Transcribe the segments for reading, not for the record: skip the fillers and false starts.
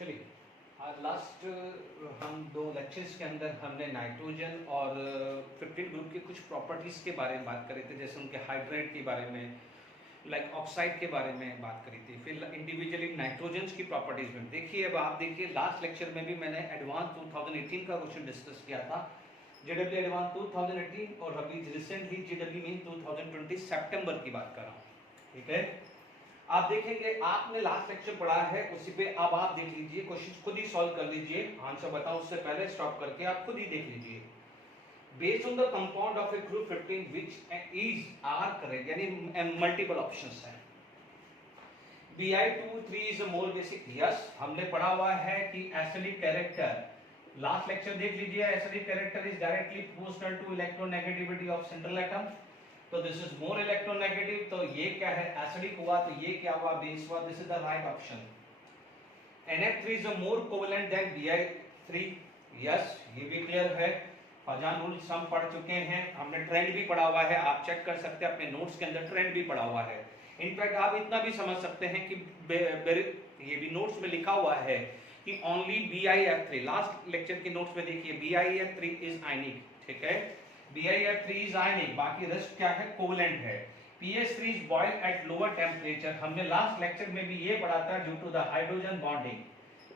चलिए, लास्ट हम दो लेक्चर्स के अंदर हमने नाइट्रोजन और 15 ग्रुप के कुछ प्रॉपर्टीज़ के बारे में बात करी थी, जैसे उनके हाइड्रेट के बारे में, लाइक ऑक्साइड के बारे में बात करी थी। फिर इंडिविजुअली नाइट्रोजन की प्रॉपर्टीज़ में देखिए, अब आप देखिए लास्ट लेक्चर में भी मैंने एडवांस 2018 का क्वेश्चन डिस्कस किया था, जेडब्ल्यू एडवांस 2018, और अभी रिसेंटली जेडब्ल्यू मीन 2020 सितंबर की बात कर रहा हूँ। ठीक है, आप देखेंगे आपने लास्ट लेक्चर पढ़ा है, उसी पे अब आप देख लीजिए, क्वेश्चन खुद ही सॉल्व कर लीजिए। आंसर बताओ उससे पहले स्टॉप करके आप खुद ही देख लीजिए। Based on the compound of a group 15 which is are correct, यानी मल्टीपल ऑप्शंस हैं। Bi2,3 is a more basic, yes हमने पढ़ा हुआ है कि एसिडिक कैरेक्टर, लास्ट लेक्चर देख लीजिए, acidic character is directly proportional to electronegativity of central atom. तो दिस इज मोर इलेक्ट्रोनेगेटिव, तो ये क्या है, एसिडिक हुआ, तो ये क्या हुआ, बेस हुआ। This is the right option. NF3 is more covalent than Bi3, yes ये भी क्लियर है। फजान रूल्स हम पढ़ चुके हैं, हमने ट्रेंड भी पढ़ा हुआ है, आप चेक कर सकते हैं अपने नोट्स के अंदर, ट्रेंड भी पढ़ा हुआ है। इनफैक्ट आप इतना भी समझ सकते हैं कि ये भी नोट्स में लिखा हुआ है कि ओनली BiF3, लास्ट लेक्चर के नोट्स में देखिए BiF3 इज आयनिक, ठीक है, BiF3 इज आयनिक, बाकी रेस्ट क्या है, कोवेलेंट है। PH3 is boil at lower temperature, हमने लास्ट लेक्चर में भी ये पढ़ा था, due to the hydrogen bonding,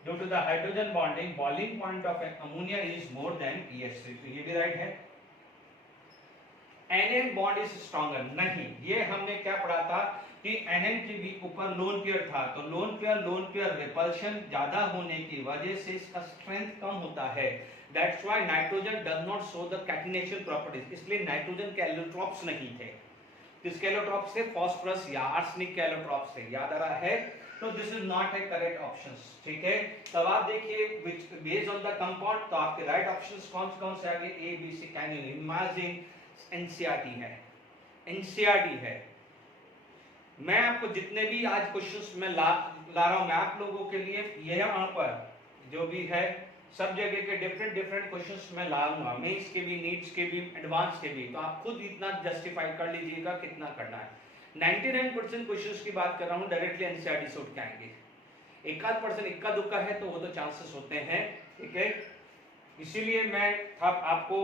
due to the hydrogen bonding boiling point of ammonia is more than PH3, तो ये भी राइट है। NN बॉन्ड इज स्ट्रॉन्गर, नहीं, ये हमने क्या पढ़ा था कि NN के भी ऊपर लोन पेयर था, तो लोन पेयर रिपल्शन ज्यादा होने की वजह से इसका स्ट्रेंथ कम होता है। That's why nitrogen does not show the catenation properties, इसलिए नाइट्रोजन के एलोट्रॉप्स नहीं थे। किसके एलोट्रॉप्स थे, फास्फोरस या आर्सेनिक के एलोट्रॉप्स थे, याद आ रहा है। तो this is not A correct option, ठीक है। तब आप देखिए बेस्ड ऑन द कंपाउंड, तो आपके राइट ऑप्शंस कौन से आगे, A B C, can you imagine, NCERT है, एनसीईआरटी है। मैं आपको जितने भी आज क्वेश्चंस में ला रहा हूं, मैं आप लोगों के लिए यहाँ पर जो भी है सब जगह के डिफरेंट क्वेश्चंस में लाऊंगा, मेंस के भी, नीट्स के भी, एडवांस के भी, तो आप खुद इतना जस्टिफाई कर लीजिएगा कितना करना है। 99% क्वेश्चंस की बात कर रहा हूं, डायरेक्टली एनसीईआरटी से उठ के आएंगे। एकाध परसेंट इक्का दुक्का है तो वो तो चांसेस होते हैं, ठीक है। इसीलिए मैं आपको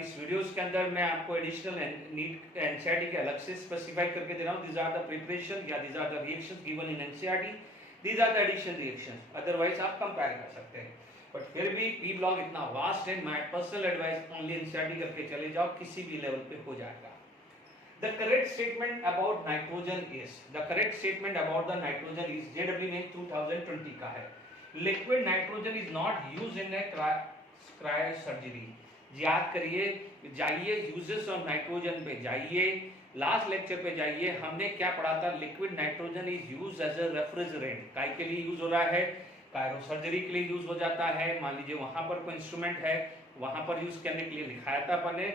इस वीडियोस के अंदर मैं आपको एडिशनल नीट एनसीईआरटी के अलग से स्पेसिफाई करके दे रहा हूं। दीज आर द प्रिपरेशन या these are the reactions given in NCERT, these are the additional reactions, otherwise आप कंपेयर कर सकते हैं। बट फिर भी पी ब्लॉक इतना वास्ट है, my personal advice only NCERT करके चले जाओ, किसी भी लेवल पे हो जाएगा। The correct statement about nitrogen is, the correct statement about the nitrogen is, JW में 2020 का है, liquid nitrogen is not used in a cryosurgery। याद करिए, जाइए यूजेस ऑफ नाइट्रोजन पे जाइए, लास्ट लेक्चर पे जाइए, हमने क्या पढ़ा था, liquid nitrogen is use as a refrigerant, काय के लिए यूज हो रहा है, क्रायोसर्जरी के लिए यूज हो जाता है। मान लीजिए वहां पर कोई इंस्ट्रूमेंट है, वहां पर यूज करने के लिए दिखाया था अपन ने,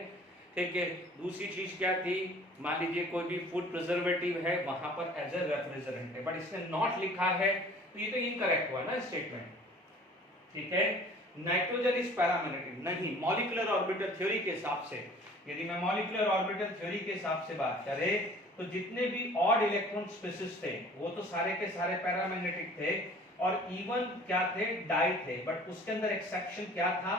ठीक है। दूसरी चीज क्या थी, मान लीजिए कोई भी फूड प्रिजर्वेटिव है, वहां पर एज ए रेफ्रिजरेंट है, बट इसने नॉट लिखा है, तो ये तो इनकरेक्ट हुआ ना स्टेटमेंट, ठीक है। नाइट्रोजन इज पैरामैग्नेटिक, नहीं, मॉलिक्यूलर ऑर्बिटल थ्योरी के हिसाब से, यदि मैं मॉलिक्यूलर ऑर्बिटल थ्योरी के हिसाब से बात करें, तो जितने भी ऑड इलेक्ट्रॉन स्पीशीज थे वो तो सारे के सारे पैरामैग्नेटिक थे, और इवन क्या थे, डाई थे, बट उसके अंदर एक्सेप्शन क्या था,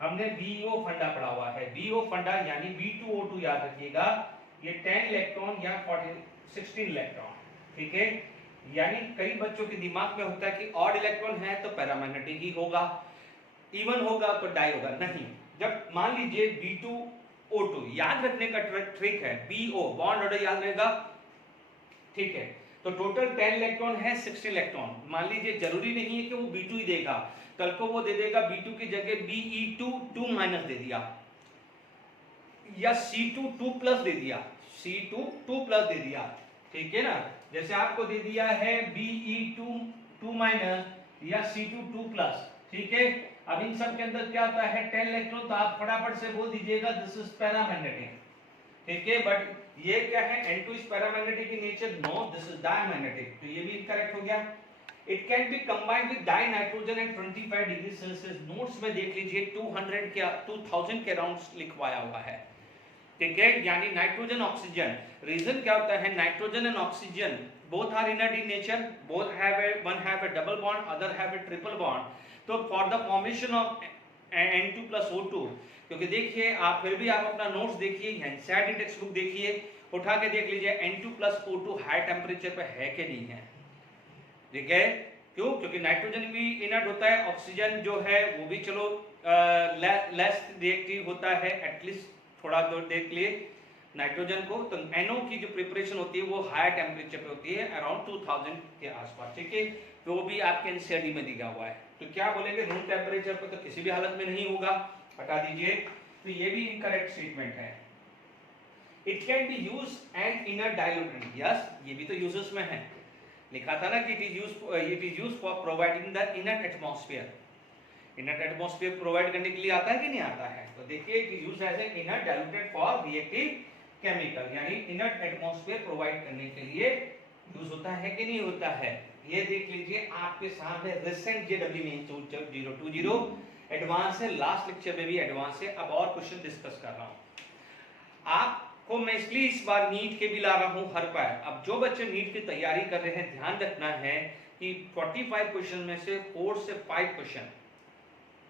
हमने BO फंडा पढ़ा हुआ है। BO फंडा यानी B2O2, याद रखिएगा, ये 10 इलेक्ट्रॉन या 16 इलेक्ट्रॉन, ठीक है। यानी कई बच्चों के दिमाग में होता है कि ऑड इलेक्ट्रॉन है तो पैरामैग्नेटिक ही होगा, इवन होगा तो डाई होगा, नहीं। जब मान लीजिए B2O2, याद रखने का ट्रिक है, BO बॉन्ड ऑर्डर याद रहेगा, ठीक है। तो टोटल 10 इलेक्ट्रॉन है, 16 इलेक्ट्रॉन, मान लीजिए जरूरी नहीं है कि वो B2 ही देगा, कल को वो दे देगा B2 की जगह Be2 2 माइनस दे दिया, या C2 2 प्लस दे दिया, C2 2 प्लस दे दिया, ठीक है ना। जैसे आपको दे दिया है Be2 2 माइनस या C2 2 प्लस, ठीक है। अब इन सब के अंदर क्या होता है, 10 इलेक्ट्रॉन, तो आप फटाफट से बोल दीजिएगा दिस इज पैरामैग्नेटिक, ठीक है। बट ये क्या है, N2 is paramagnetic in nature, no this is diamagnetic, तो ये भी इनकरेक्ट हो गया। It can be combined with dinitrogen at 25 degree Celsius, notes में देख लीजिए 200 के 2000 के अराउंड लिखवाया हुआ है, ठीक है, यानी नाइट्रोजन ऑक्सीजन। रीजन क्या होता है, nitrogen and oxygen both are inert in nature, both have one have a double bond, other have a triple bond. तो for the formation of N2 plus O2, क्योंकि देखिए आप फिर भी आप अपना नोट्स देखिए, एनसीईआरटी टेक्स्ट बुक देखिए, उठा के देख लीजिए N2 plus O2 high temperature पे है कि नहीं है, ठीक है। क्यों, क्योंकि नाइट्रोजन भी इनर्ट होता है, ऑक्सीजन जो है वो भी चलो लेस रिएक्टिव होता है, एटलीस्ट थोड़ा देर के लिए नाइट्रोजन को। तो NO की जो प्रिपरेशन होती है वो हाई टेम्परेचर पे होती है, अराउंड 2000 के आसपास, ठीक है। तो वो भी आपके एनसीईआरटी में दिया हुआ है। तो क्या बोलेंगे, रूम टेम्परेचर पे तो किसी भी हालत में नहीं होगा, हटा दीजिए। तो ये भी इनकरेक्ट स्टेटमेंट है। It can be use and inert diluent, yes, ये भी तो यूजेस में है, लिखा था ना कि it is use for providing the inner atmosphere. Inner atmosphere provide करने के लिए आता है कि नहीं आता है, तो देखिए it is use as a inert diluent for reactive chemical, यानी इनर्ट एटमॉस्फेयर प्रोवाइड करने के लिए यूज होता है कि नहीं होता है। ये देख लीजिए आपके सामने रिसेंट जेडब्ल्यू में 020 एडवांस है, लास्ट लेक्चर में भी एडवांस है। अब और क्वेश्चन डिस्कस कर रहा हूं आपको मैं, इसलिए इस बार नीट के भी ला रहा हूं हर बार। अब जो बच्चे नीट की तैयारी कर रहे हैं, ध्यान रखना है कि 45 क्वेश्चन में से 4 से 5 क्वेश्चन,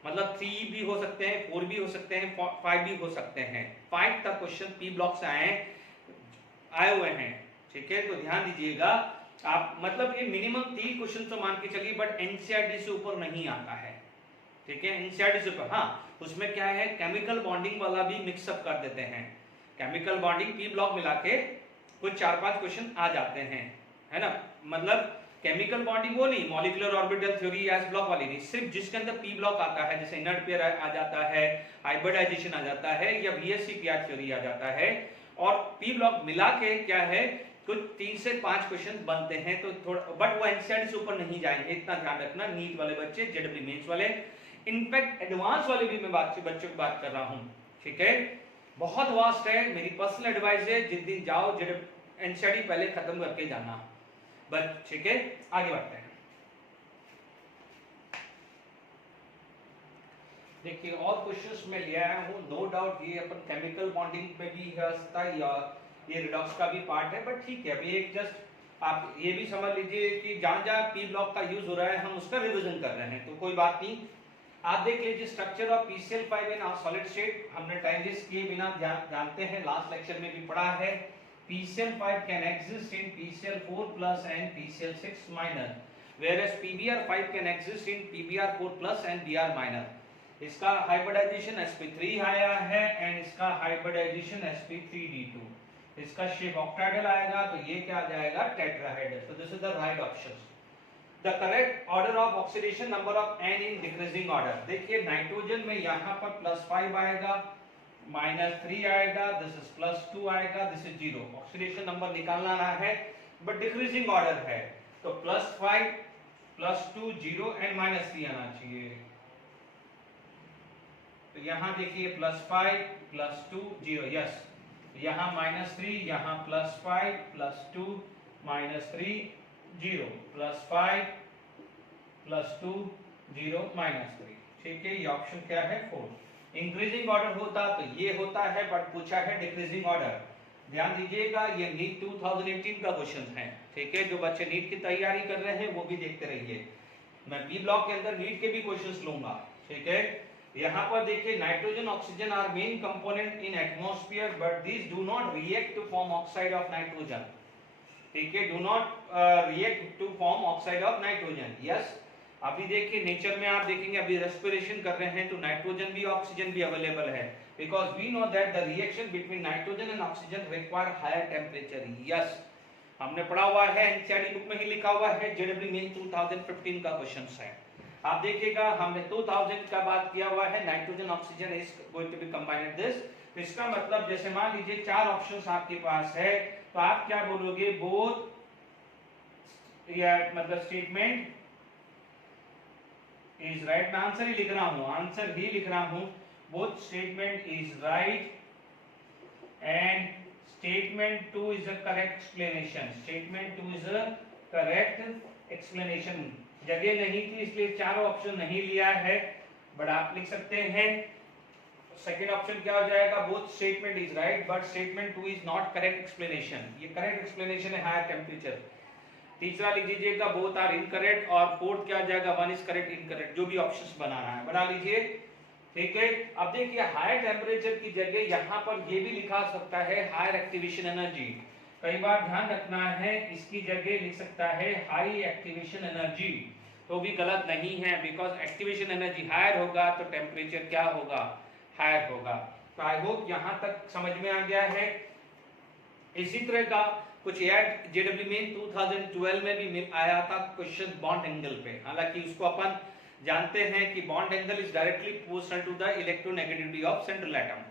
मतलब 3 भी हो सकते हैं, 4 भी हो सकते हैं, 5 भी हो सकते हैं, 5 तक क्वेश्चन पी ब्लॉक से आए हुए हैं, ठीक है। तो ध्यान दीजिएगा आप, मतलब ये मिनिमम 3 क्वेश्चन तो मान के चलिए, बट एनसीईआरटी से ऊपर नहीं आता है, ठीक है। एनसीईआरटी से ऊपर, हाँ उसमें क्या है, केमिकल बॉन्डिंग वाला भी मिक्सअप कर देते हैं, केमिकल बॉन्डिंग पी ब्लॉक मिला के कुछ 4-5 क्वेश्चन आ जाते हैं, है ना। मतलब केमिकल बॉन्डिंग वो नहीं, molecular orbital theory S block वाली नहीं, सिर्फ जिसके अंदर पी ब्लॉक आता है, जैसे इनर्ट पेयर आ जाता है, हाइब्रिडाइजेशन आ जाता है, या वीएससी पीआर थ्योरी आ जाता है, और पी ब्लॉक मिला के क्या है, कुछ 3 से 5 क्वेश्चन बनते हैं। तो थोड़ा, बट वो एनसीईआरटी से ऊपर नहीं जाएंगे, इतना ध्यान रखना। नीट वाले बच्चे, जेडब्ल्यू मेंस वाले, इनफैक्ट एडवांस वाले भी मैं बच्चों की बात कर रहा हूं, ठीक है। बहुत वास्ट है, मेरी पर्सनल एडवाइस है, जिस दिन जाओ एनसीईआरटी पहले खत्म करके जाना, बस, ठीक है। आगे बढ़ते हैं, देखिए और क्वेश्चंस में ले आया हूं, नो डाउट ये अपन केमिकल बॉन्डिंग पे भी सकता है, या ये रिडॉक्स का भी पार्ट है, बट ठीक है। अभी एक जस्ट आप ये भी समझ लीजिए कि जहां जहां पी ब्लॉक का यूज हो रहा है हम उसका रिवीजन कर रहे हैं, तो कोई बात नहीं। आप देख लीजिए structure of PCl5 in solid state, हमने टाइम वेस्ट किए बिना जानते हैं, लास्ट लेक्चर में भी पढ़ा है। PCl5 can exist in PCl4 plus and PCl6 minor, whereas PBr5 can exist in PBr4 plus and Br minor. इसका हाइब्रिडाइजेशन sp3 आया है एंड इसका हाइब्रिडाइजेशन sp3d2, इसका शेप ऑक्टाहेड्रल आएगा, तो ये क्या आ जाएगा, tetrahedral. So this is the right options. The correct order of oxidation number of N in decreasing order. देखिए नाइट्रोजन में यहाँ पर +5 आएगा, -3 आएगा, दिस इज +2 आएगा, दिस इज 0। ऑक्सीडेशन नंबर निकालना है, बट डिक्रीजिंग ऑर्डर है, तो +5 +2 0 एंड -3 आना चाहिए। तो यहाँ देखिए +5 +2 0, यस। यहाँ -3, यहाँ +5 +2 -3 0, +5 +2 0 -3, ठीक है। ये ऑप्शन क्या है, 4। इंक्रीजिंग ऑर्डर होता तो ये होता है, बट पूछा है डिक्रीजिंग ऑर्डर। ध्यान दीजिएगा, ये नीट 2018 का क्वेश्चन है, ठीक है। जो बच्चे नीट की तैयारी कर रहे हैं वो भी देखते रहिए, मैं पी ब्लॉक के अंदर नीट के भी क्वेश्चंस लूंगा, ठीक है। यहाँ पर देखिए nitrogen oxygen are main component in atmosphere, but this do not react to form oxide of nitrogen, ठीक है, do not react to form oxide of nitrogen, yes. अभी देखिए नेचर में आप देखेंगे, अभी रेस्पिरेशन कर रहे हैं तो नाइट्रोजन भी ऑक्सीजन भी अवेलेबल है, because we know that the reaction between nitrogen and oxygen require higher temperature, yes. हमने पढ़ा हुआ है, एनसीईआरटी बुक में ही लिखा हुआ है, जेडब्ल्यू मेन 2015 का क्वेश्चन है। आप देखिएगा हमने 2000 का बात किया हुआ है, nitrogen oxygen is going to be combined this. तो इसका मतलब जैसे मान लीजिए 4 ऑप्शंस आपके पास है, तो आप क्या बोलोगे, बोथ, या मतलब स्टेटमेंट इज राइट। मैं आंसर ही लिख रहा हूं, आंसर ही लिख रहा हूं, both statement is right and statement 2 is a correct explanation, statement 2 is a correct explanation. जगह नहीं थी इसलिए 4 ऑप्शन नहीं लिया है, बट आप लिख सकते हैं सेकंड ऑप्शन क्या हो जाएगा, both statement is right but statement 2 is not correct explanation, ये करेक्ट एक्सप्लेनेशन है हायर टेम्परेचर। तीसरा लिख लीजिएगा बोथ आर इनकरेक्ट, और फोर्थ क्या हो जाएगा, वन इज करेक्ट इनकरेक्ट, जो भी ऑप्शंस बनाना है बना लीजिए। ठीक है, अब देखिए हायर टेम्परेचर की जगह यहाँ पर ये भी लिखा सकता है हायर एक्टिवेशन एनर्जी, कई बार ध्यान रखना है इसकी जगह लिख सकता है हाई एक्टिवेशन एनर्जी, तो भी गलत नहीं है, बिकॉज एक्टिवेशन एनर्जी हायर होगा तो टेम्परेचर क्या होगा, हायर होगा। तो आई होप यहाँ तक समझ में आ गया है। इसी तरह का कुछ जेडब्ल्यू में 2012 में भी आया था क्वेश्चन बॉन्ड एंगल पे, हालांकि उसको अपन जानते हैं कि bond angle is directly proportional to the electronegativity of central atom.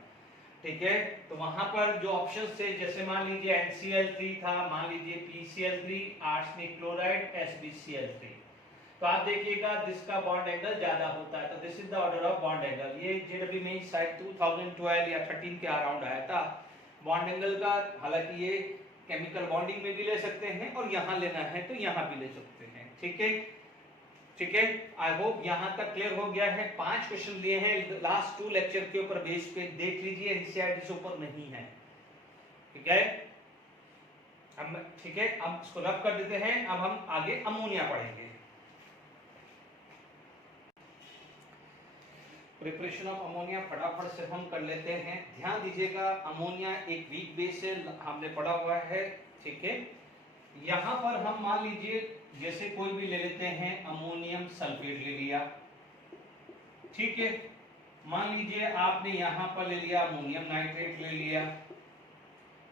ठीक है, तो वहां पर जो ऑप्शंस थे, जैसे मान लीजिए NCl3 था, मान लीजिए PCl3, आर्सेनिक क्लोराइड, SbCl3, तो आप देखिएगा जिसका बॉन्ड एंगल ज्यादा होता है, तो this is the order of bond angle. ये जेडब्ल्यू में शायद 2012 या 13 के अराउंड आया था बॉन्ड एंगल का, हालांकि ये केमिकल बॉन्डिंग में भी ले सकते हैं और यहाँ लेना है तो यहाँ भी ले सकते हैं। ठीक है, ठीक है, आई होप यहाँ तक क्लियर हो गया है। 5 क्वेश्चन लिए हैं लास्ट 2 लेक्चर के ऊपर बेस पे, देख लीजिए, एनसीईआरटी से ऊपर नहीं है। ठीक है, अब ठीक है, अब इसको रफ कर देते हैं। अब हम आगे अमोनिया पढ़ेंगे। प्रिपरेशन ऑफ अमोनिया फटाफट से हम कर लेते हैं। ध्यान दीजिएगा, अमोनिया एक वीक बेस है, हमने पढ़ा हुआ है। ठीक है, यहाँ पर हम मान लीजिए जैसे कोई भी ले लेते हैं, अमोनियम सल्फेट ले लिया। ठीक है, मान लीजिए आपने यहाँ पर ले लिया अमोनियम नाइट्रेट ले लिया,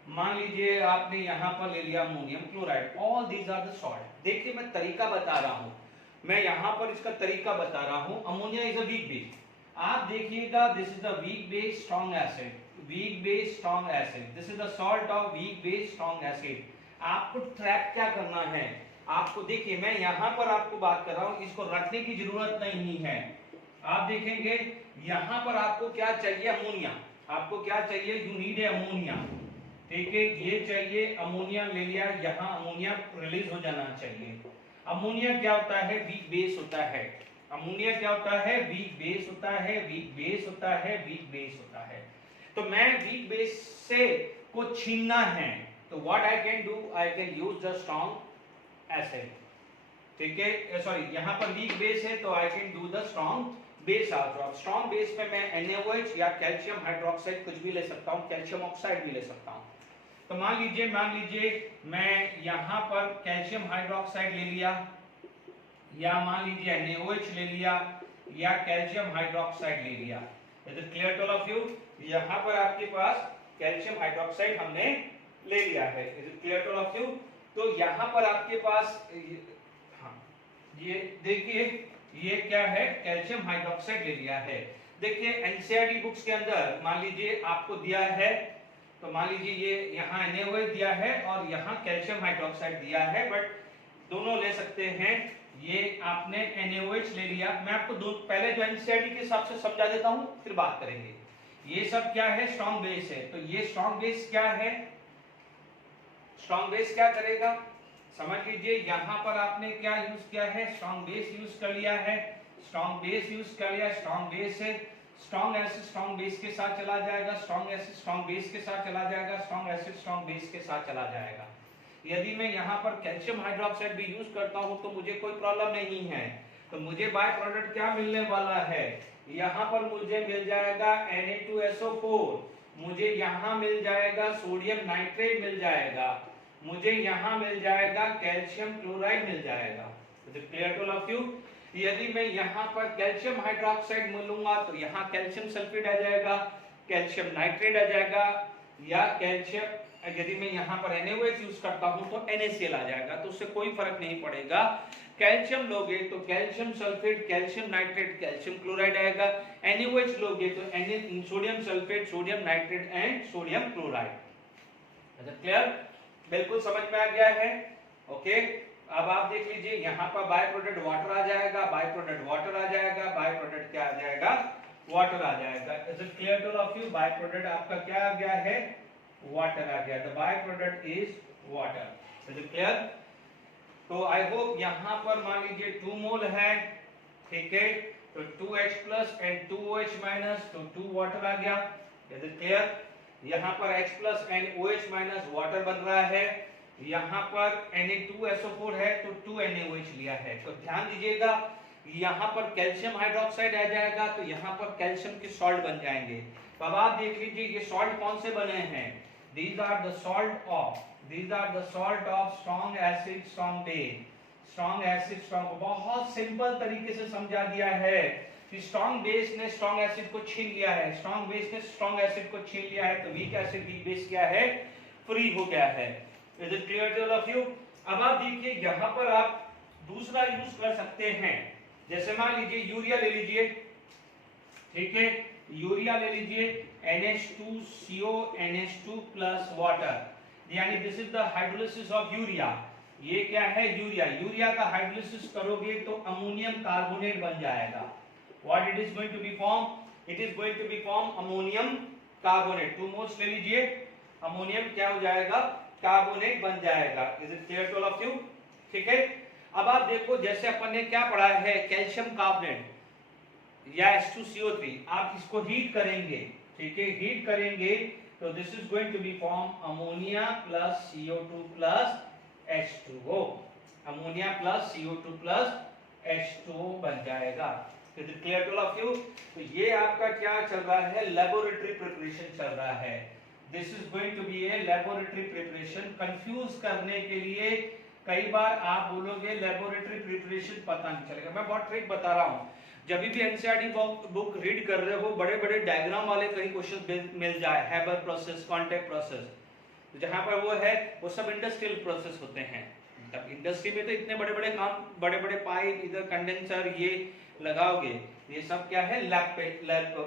मान लीजिए आपने यहाँ पर ले लिया ammonium chloride, all these are the salt. देखिए मैं तरीका बता रहा हूँ, मैं यहाँ पर इसका तरीका बता रहा हूँ। Ammonia is a weak base, आप देखिएगा, this is the weak base strong acid, weak base strong acid, this is the salt of weak base strong acid. आपको ट्रैक क्या करना है, आपको देखिए मैं यहाँ पर आपको बात कर रहा हूँ, इसको रखने की जरूरत नहीं है। आप देखेंगे यहाँ पर आपको क्या चाहिए, अमोनिया, आपको क्या चाहिए, यू नीड ए अमोनिया। ठीक है, ये चाहिए अमोनिया ले लिया, यहाँ अमोनिया रिलीज हो जाना चाहिए। अमोनिया क्या होता है, वीक बेस होता है। अमोनिया क्या होता है, वीक बेस होता है, वीक बेस होता है, वीक बेस होता है। तो मैं वीक बेस से को छीनना है, तो what I can do, I can use the strong acid. ठीक है, सॉरी, यहाँ पर वीक बेस है तो I can do the strong base also. अब स्ट्रॉन्ग बेस पे मैं NaOH या कैल्शियम हाइड्रोक्साइड कुछ भी ले सकता हूँ, कैल्शियम ऑक्साइड भी ले सकता हूँ। तो मान लीजिए मैं यहाँ पर कैल्शियम हाइड्रोक्साइड ले लिया, या मान लीजिए NaOH ले लिया, या कैल्शियम हाइड्रोक्साइड ले लिया। Is it clear to all of you? यहाँ पर आपके पास कैल्शियम हाइड्रोक्साइड हमने ले लिया है। Is it clear to all of you? तो यहाँ पर आपके पास हाँ, ये देखिए ये क्या है, कैल्शियम हाइड्रोक्साइड ले लिया है। देखिए एनसीईआरटी बुक्स के अंदर मान लीजिए आपको दिया है, तो मान लीजिए ये यहाँ NaOH दिया है और यहाँ कैल्शियम हाइड्रोक्साइड दिया है, बट दोनों ले सकते हैं। ये आपने NaOH ले लिया, मैं आपको दो पहले जो एनसीईआरटी के हिसाब से समझा देता हूँ, फिर बात करेंगे। ये सब क्या है, स्ट्रॉन्ग बेस है। तो ये स्ट्रॉन्ग बेस क्या है, स्ट्रॉन्ग बेस क्या करेगा, समझ लीजिए यहाँ पर आपने क्या यूज किया है, स्ट्रॉन्ग बेस यूज कर लिया है, स्ट्रॉन्ग बेस यूज कर लिया, स्ट्रॉन्ग बेस है, स्ट्रॉन्ग एसिड स्ट्रॉन्ग बेस के साथ चला जाएगा, स्ट्रॉन्ग एसिड स्ट्रॉन्ग बेस के साथ चला जाएगा, स्ट्रॉन्ग एसिड स्ट्रॉन्ग बेस के साथ चला जाएगा। यदि मैं यहाँ पर कैल्शियम हाइड्रोक्साइड भी यूज करता हूँ तो मुझे कोई प्रॉब्लम नहीं है। तो मुझे बाय प्रोडक्ट क्या मिलने वाला है, यहाँ पर मुझे मिल जाएगा Na2SO4, मुझे यहाँ मिल जाएगा सोडियम नाइट्रेट मिल जाएगा, मुझे यहाँ मिल जाएगा कैल्शियम क्लोराइड मिल जाएगा। Clear to all of you? यदि मैं यहाँ पर कैल्शियम हाइड्रोक्साइड मिलूंगा तो यहाँ कैल्शियम सल्फेट आ जाएगा, कैल्शियम नाइट्रेट आ जाएगा, या कैल्शियम, यदि मैं यहाँ पर NaOH यूज करता हूँ तो NaCl आ जाएगा। तो उससे कोई फर्क नहीं पड़ेगा। कैल्शियम लोगे तो calcium sulphate, calcium nitrate, calcium chloride आएगा। NaOH लोगे तो sodium sulphate, sodium nitrate and sodium chloride. Clear? बिल्कुल समझ में आ गया है? ओके, अब आप देख लीजिए यहाँ पर बाय प्रोडक्ट वाटर आ जाएगा, बाय प्रोडक्ट वाटर आ जाएगा, बाय प्रोडक्ट क्या आ जाएगा, वाटर आ जाएगा। Is it clear to all of you? By product आपका क्या आ गया है, वाटर आ गया। The by product is water. Is it clear? तो आई होप यहाँ पर मान लीजिए 2 मोल है, ठीक है, तो 2H plus and 2OH minus, तो 2 वाटर आ गया। Is it clear? यहाँ पर H plus and OH minus water बन रहा है, यहाँ पर Na2SO4 है तो 2 NaOH लिया है। तो ध्यान दीजिएगा, यहाँ पर कैल्शियम हाइड्रोक्साइड आ जाएगा तो यहाँ पर कैल्शियम के सॉल्ट बन जाएंगे। तो अब आप देख लीजिए ये सॉल्ट कौन से बने हैं। These are the salt of strong acid strong base, strong acid strong। बहुत सिंपल तरीके से समझा दिया है कि स्ट्रॉन्ग बेस ने स्ट्रॉन्ग एसिड को छीन लिया है, स्ट्रॉन्ग बेस ने स्ट्रॉन्ग एसिड को छीन लिया है, तो वीक एसिड वीक बेस क्या है, फ्री हो गया है। Is it clear to all of you? अब आप देखिए यहाँ पर आप दूसरा यूज कर सकते हैं, जैसे मान लीजिए यूरिया ले लीजिए, ठीक है, यूरिया ले लीजिए NH2CO NH2 प्लस वाटर, यानी this is the hydrolysis of urea. ये क्या है, यूरिया। यूरिया का हाइड्रोलिसिस करोगे तो अमोनियम कार्बोनेट बन जाएगा। What it is going to be form? It is going to be form ammonium carbonate. 2 moles ले लीजिए, अमोनियम क्या हो जाएगा, कार्बोनेट बन जाएगा। Is it clear to all of you? ठीक है। अब आप देखो जैसे अपन ने क्या पढ़ा है, कैल्शियम कार्बोनेट या H2CO3, आप इसको हीट करेंगे, ठीक है, हीट करेंगे तो this is going to be form ammonia plus CO2 plus H2O, ammonia plus CO2 plus H2O बन जाएगा। Is it clear to all of you? तो ये आपका क्या चल रहा है, लेबोरेटरी प्रिपरेशन चल रहा है। This is going to be a laboratory preparation. Confuse करने के लिए कई बार आप बोलोगे लेबोरेटरी प्रिपरेशन, पता नहीं चलेगा। मैं बहुत ट्रिक बता रहा हूँ, जब भी एनसीईआरटी बुक रीड कर रहे हो, बड़े बड़े डायग्राम वाले कहीं क्वेश्चन मिल जाए, हैबर प्रोसेस, कॉन्टैक्ट प्रोसेस, जहां पर वो है वो सब इंडस्ट्रियल प्रोसेस होते हैं। तब इंडस्ट्री में तो इतने बड़े बड़े काम, बड़े बड़े पाइप, इधर कंडेंसर ये लगाओगे, ये सब क्या है, लैब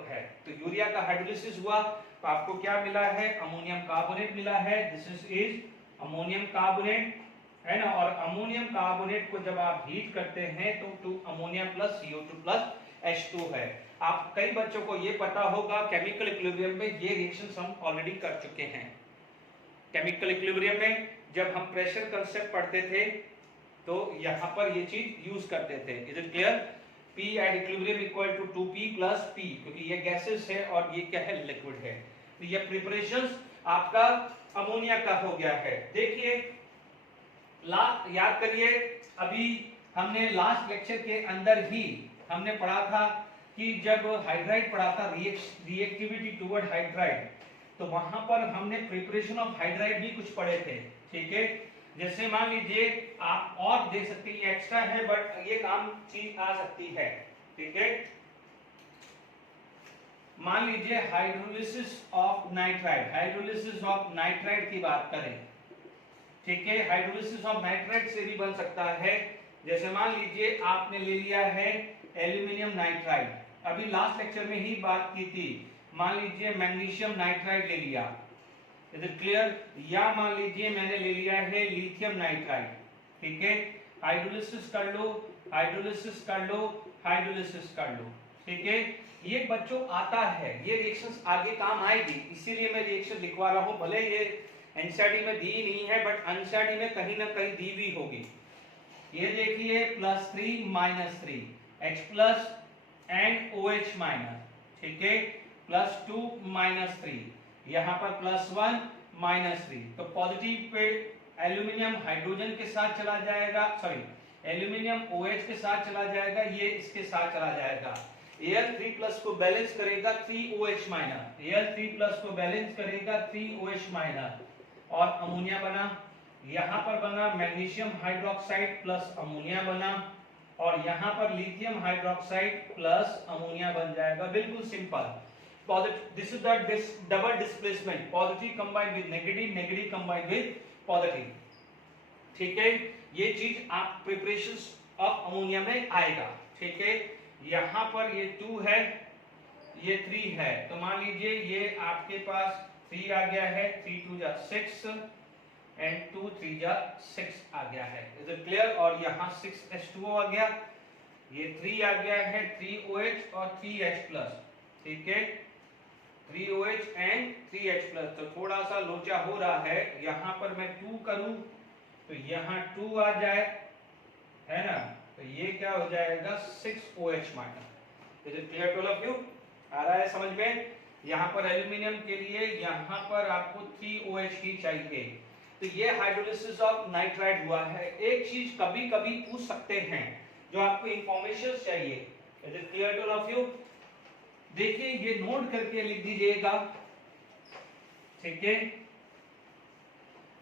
है। तो यूरिया का हाइड्रोलिसिस हुआ तो आपको क्या मिला है, अमोनियम कार्बोनेट मिला है। दिस इज अमोनियम कार्बोनेट, है ना। और अमोनियम कार्बोनेट को जब आप हीट करते हैं तो 2 ammonia plus CO2 plus H2 है। आप कई बच्चों को ये पता होगा, केमिकल इक्विलिब्रियम में ये रिएक्शंस हम ऑलरेडी कर चुके हैं। केमिकल इक्विलिब्रियम में जब हम प्रेशर कंसेप्ट पढ़ते थे तो यहाँ पर ये चीज यूज करते थे। Is it clear? P at equilibrium equal to 2P plus P, क्योंकि ये गैसेस है और ये क्या है, लिक्विड है। तो ये प्रिपरेशंस आपका अमोनिया का हो गया है। देखिए याद करिए, अभी हमने लास्ट लेक्चर के अंदर ही हमने पढ़ा था कि जब हाइड्राइड पढ़ा था, रिएक्टिविटी टुवर्ड हाइड्राइड, तो वहां पर हमने प्रिपरेशन ऑफ हाइड्राइड भी कुछ पढ़े थे, ठीक है। जैसे मान लीजिए आप और देख सकते हैं, एक्स्ट्रा है बट ये काम चीज आ सकती है, ठीक है। मान लीजिए hydrolysis of nitride, hydrolysis of nitride की बात करें, ठीक है। हाइड्रोलिसिस ऑफ नाइट्राइड से भी बन सकता है। जैसे मान लीजिए आपने ले लिया है एल्यूमिनियम नाइट्राइड, अभी लास्ट लेक्चर में ही बात की थी। मान लीजिए मैग्नीशियम नाइट्राइड ले लिया, इज इट क्लियर? या मान लीजिए मैंने ले लिया है लिथियम नाइट्राइड, ठीक है। हाइड्रोलिसिस कर लो, हाइड्रोलिसिस कर लो, हाइड्रोलिसिस कर लो, ठीक है। ये बच्चों आता है, ये रिएक्शंस आगे काम आएगी, इसीलिए मैं रिएक्शन लिखवा रहा हूँ। भले ये एनसीईआरटी में दी नहीं है बट एनसीईआरटी में कहीं ना कहीं दी भी होगी। ये देखिए +3 -3 H plus and OH minus, ठीक है, +2 -3, यहाँ पर +1 -3। तो पॉजिटिव पे एल्यूमिनियम हाइड्रोजन के साथ चला जाएगा, सॉरी एल्यूमिनियम OH के साथ चला जाएगा, ये इसके साथ चला जाएगा। Al3+ को बैलेंस करेगा 3OH माइनस, Al3+ को बैलेंस करेगा 3OH माइनस, और अमोनिया बना। यहाँ पर बना मैग्नीशियम हाइड्रोक्साइड प्लस अमोनिया बना, और यहाँ पर लिथियम हाइड्रोक्साइड प्लस अमोनिया बन जाएगा। बिल्कुल simple. This is the double displacement, positive combined with negative, negative combined with positive, ठीक है। ये चीज आप प्रिपरेशंस ऑफ अमोनिया में आएगा, ठीक है। यहाँ पर ये 2 है, ये 3 है, तो मान लीजिए ये आपके पास 3 आ गया है, 3 2 जा 6 एंड 2 3 जा 6 आ गया है। Is it clear? और यहाँ 6H2O आ गया, ये 3 आ गया है, 3OH और 3H प्लस, ठीक है, 3OH एंड 3H प्लस। तो थोड़ा सा लोचा हो रहा है, यहाँ पर मैं 2 करूं तो यहाँ 2 आ जाए, है ना, तो ये क्या हो जाएगा 6OH minus. Is it clear to all of you? आ रहा है समझ में? यहाँ पर एल्यूमिनियम के लिए यहाँ पर आपको 3OH चाहिए, तो ये हाइड्रोलिसिस ऑफ नाइट्राइड हुआ है। एक चीज कभी कभी पूछ सकते हैं जो आपको इंफॉर्मेशन चाहिए, is it clear to all of you? देखिए ये नोट करके लिख दीजिएगा, ठीक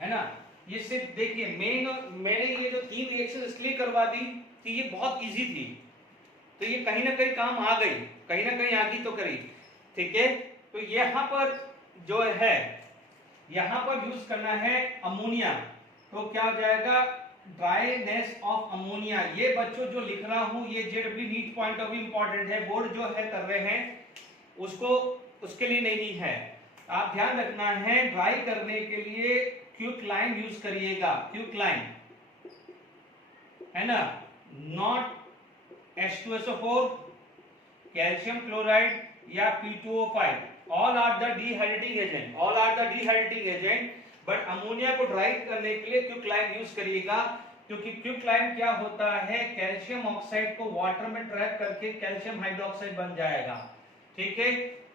है ना? ये सिर्फ देखिए मैंने ये जो 3 रिएक्शन इसलिए करवा दी कि ये बहुत इजी थी, तो ये कहीं ना कहीं काम आ गई, कहीं ना कहीं आगी तो करी, ठीक है? तो यहाँ पर जो है यहाँ पर यूज करना है अमोनिया, तो क्या हो जाएगा? Dryness of ammonia. ये बच्चों जो लिख रहा हूं ये जेडब्ल्यू NEET point of view important है, बोर्ड जो है कर रहे हैं उसको उसके लिए नहीं है। आप ध्यान रखना है ड्राई करने के लिए क्विकलाइन यूज करिएगा, क्विकलाइन, है ना? नॉट H2SO4, कैल्शियम क्लोराइड या P2O5, all are the dehydrating agent, all are the dehydrating agent, but ammonia को ड्राई करने के लिए क्विकलाइन यूज करिएगा, क्योंकि क्विकलाइन क्या होता है? कैल्शियम ऑक्साइड को वाटर में ट्रैप करके कैल्शियम हाइड्रोक्साइड बन जाएगा, ठीक है?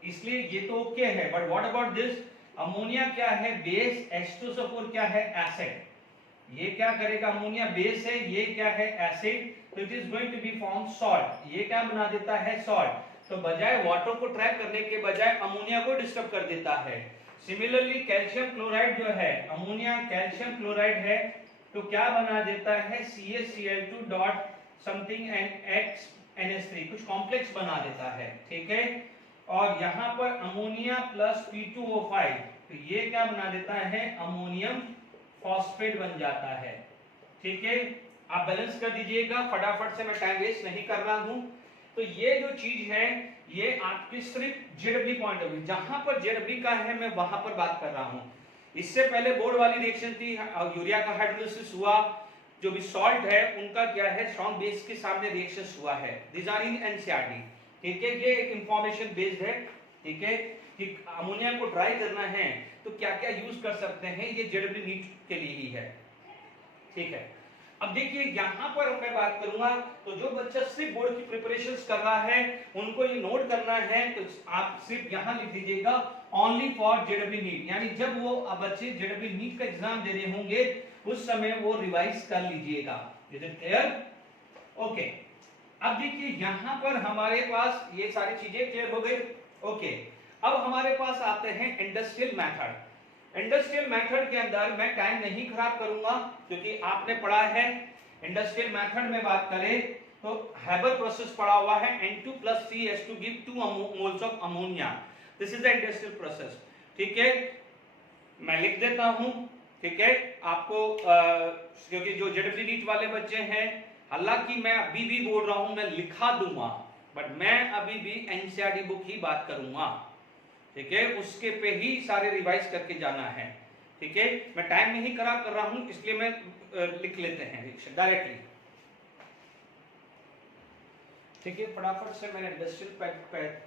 इसलिए ये तो ओके है, but what about this? Ammonia क्या है? बेस, H2SO4 क्या है? एसिड। ये क्या करेगा? अमोनिया बेस है, ये क्या है? एसिड, तो it is going to be form salt. ये क्या बना देता है? सॉल्ट। तो बजाय वाटर को ट्रैप करने के बजाय अमोनिया को डिस्टर्ब कर देता है। सिमिलरली कैल्शियम क्लोराइड जो है, अमोनिया कैल्शियम क्लोराइड है, तो क्या बना देता है? CaCl2 dot something and NH3, कुछ कॉम्प्लेक्स बना देता है, ठीक है? और यहाँ पर अमोनिया प्लस P2O5, तो ये क्या बना देता है? अमोनियम फॉस्फेट बन जाता है, ठीक है? आप बैलेंस कर दीजिएगा फटाफट से, मैं टाइम वेस्ट नहीं कर रहा हूं। तो ये जो चीज है ये आपकी सिर्फ जेडब्ल्यू पॉइंट ऑफ व्यू, जहां पर जेडब्ल्यू का है मैं वहां पर बात कर रहा हूं। इससे पहले बोर्ड वाली रिएक्शन थी, यूरिया का हाइड्रोलिसिस हुआ, जो भी सॉल्ट है उनका क्या है? स्ट्रॉन्ग बेस के सामने रिएक्शन हुआ है। दिस आर इन एनसीईआरटी, ठीक है? ये एक इंफॉर्मेशन बेस्ड है, ठीक है? कि अमोनिया को ड्राई करना है तो क्या क्या यूज कर सकते हैं, ये जेडब्ल्यू नीट के लिए ही है, ठीक है? अब देखिए यहां पर मैं बात करूंगा, तो जो बच्चा सिर्फ बोर्ड की प्रिपरेशंस कर रहा है उनको ये नोट करना है, तो आप सिर्फ यहां लिख दीजिएगा ओनली फॉर जेडब्ल्यू नीट, यानी जब वो बच्चे जेडब्ल्यू नीट का एग्जाम दे रहे होंगे उस समय वो रिवाइज कर लीजिएगा। Is it clear? ओके, अब देखिए यहां पर हमारे पास ये सारी चीजें क्लियर हो गई। ओके, अब हमारे पास आते हैं इंडस्ट्रियल मेथड। इंडस्ट्रियल मेथड के अंदर मैं टाइम नहीं खराब करूंगा क्योंकि आपने पढ़ा है। इंडस्ट्रियल मेथड में बात करें तो हैबर प्रोसेस पढ़ा हुआ है, N2 + 3H2 give 2 moles of ammonia. This is the industrial process, ठीक है? मैं लिख देता हूं, ठीक है? आपको क्योंकि जो जेडब्ल्यू नीट वाले बच्चे हैं, हालांकि मैं अभी भी बोल रहा हूं मैं लिखा दूंगा, बट मैं अभी भी एनसीईआरटी बुक ही बात करूंगा, ठीक है? उसके पे ही सारे रिवाइज करके जाना है, ठीक है? मैं टाइम नहीं खराब कर रहा हूं इसलिए मैं लिख लेते हैं डायरेक्टली, ठीक है? फटाफट से मैंने इंडस्ट्रियल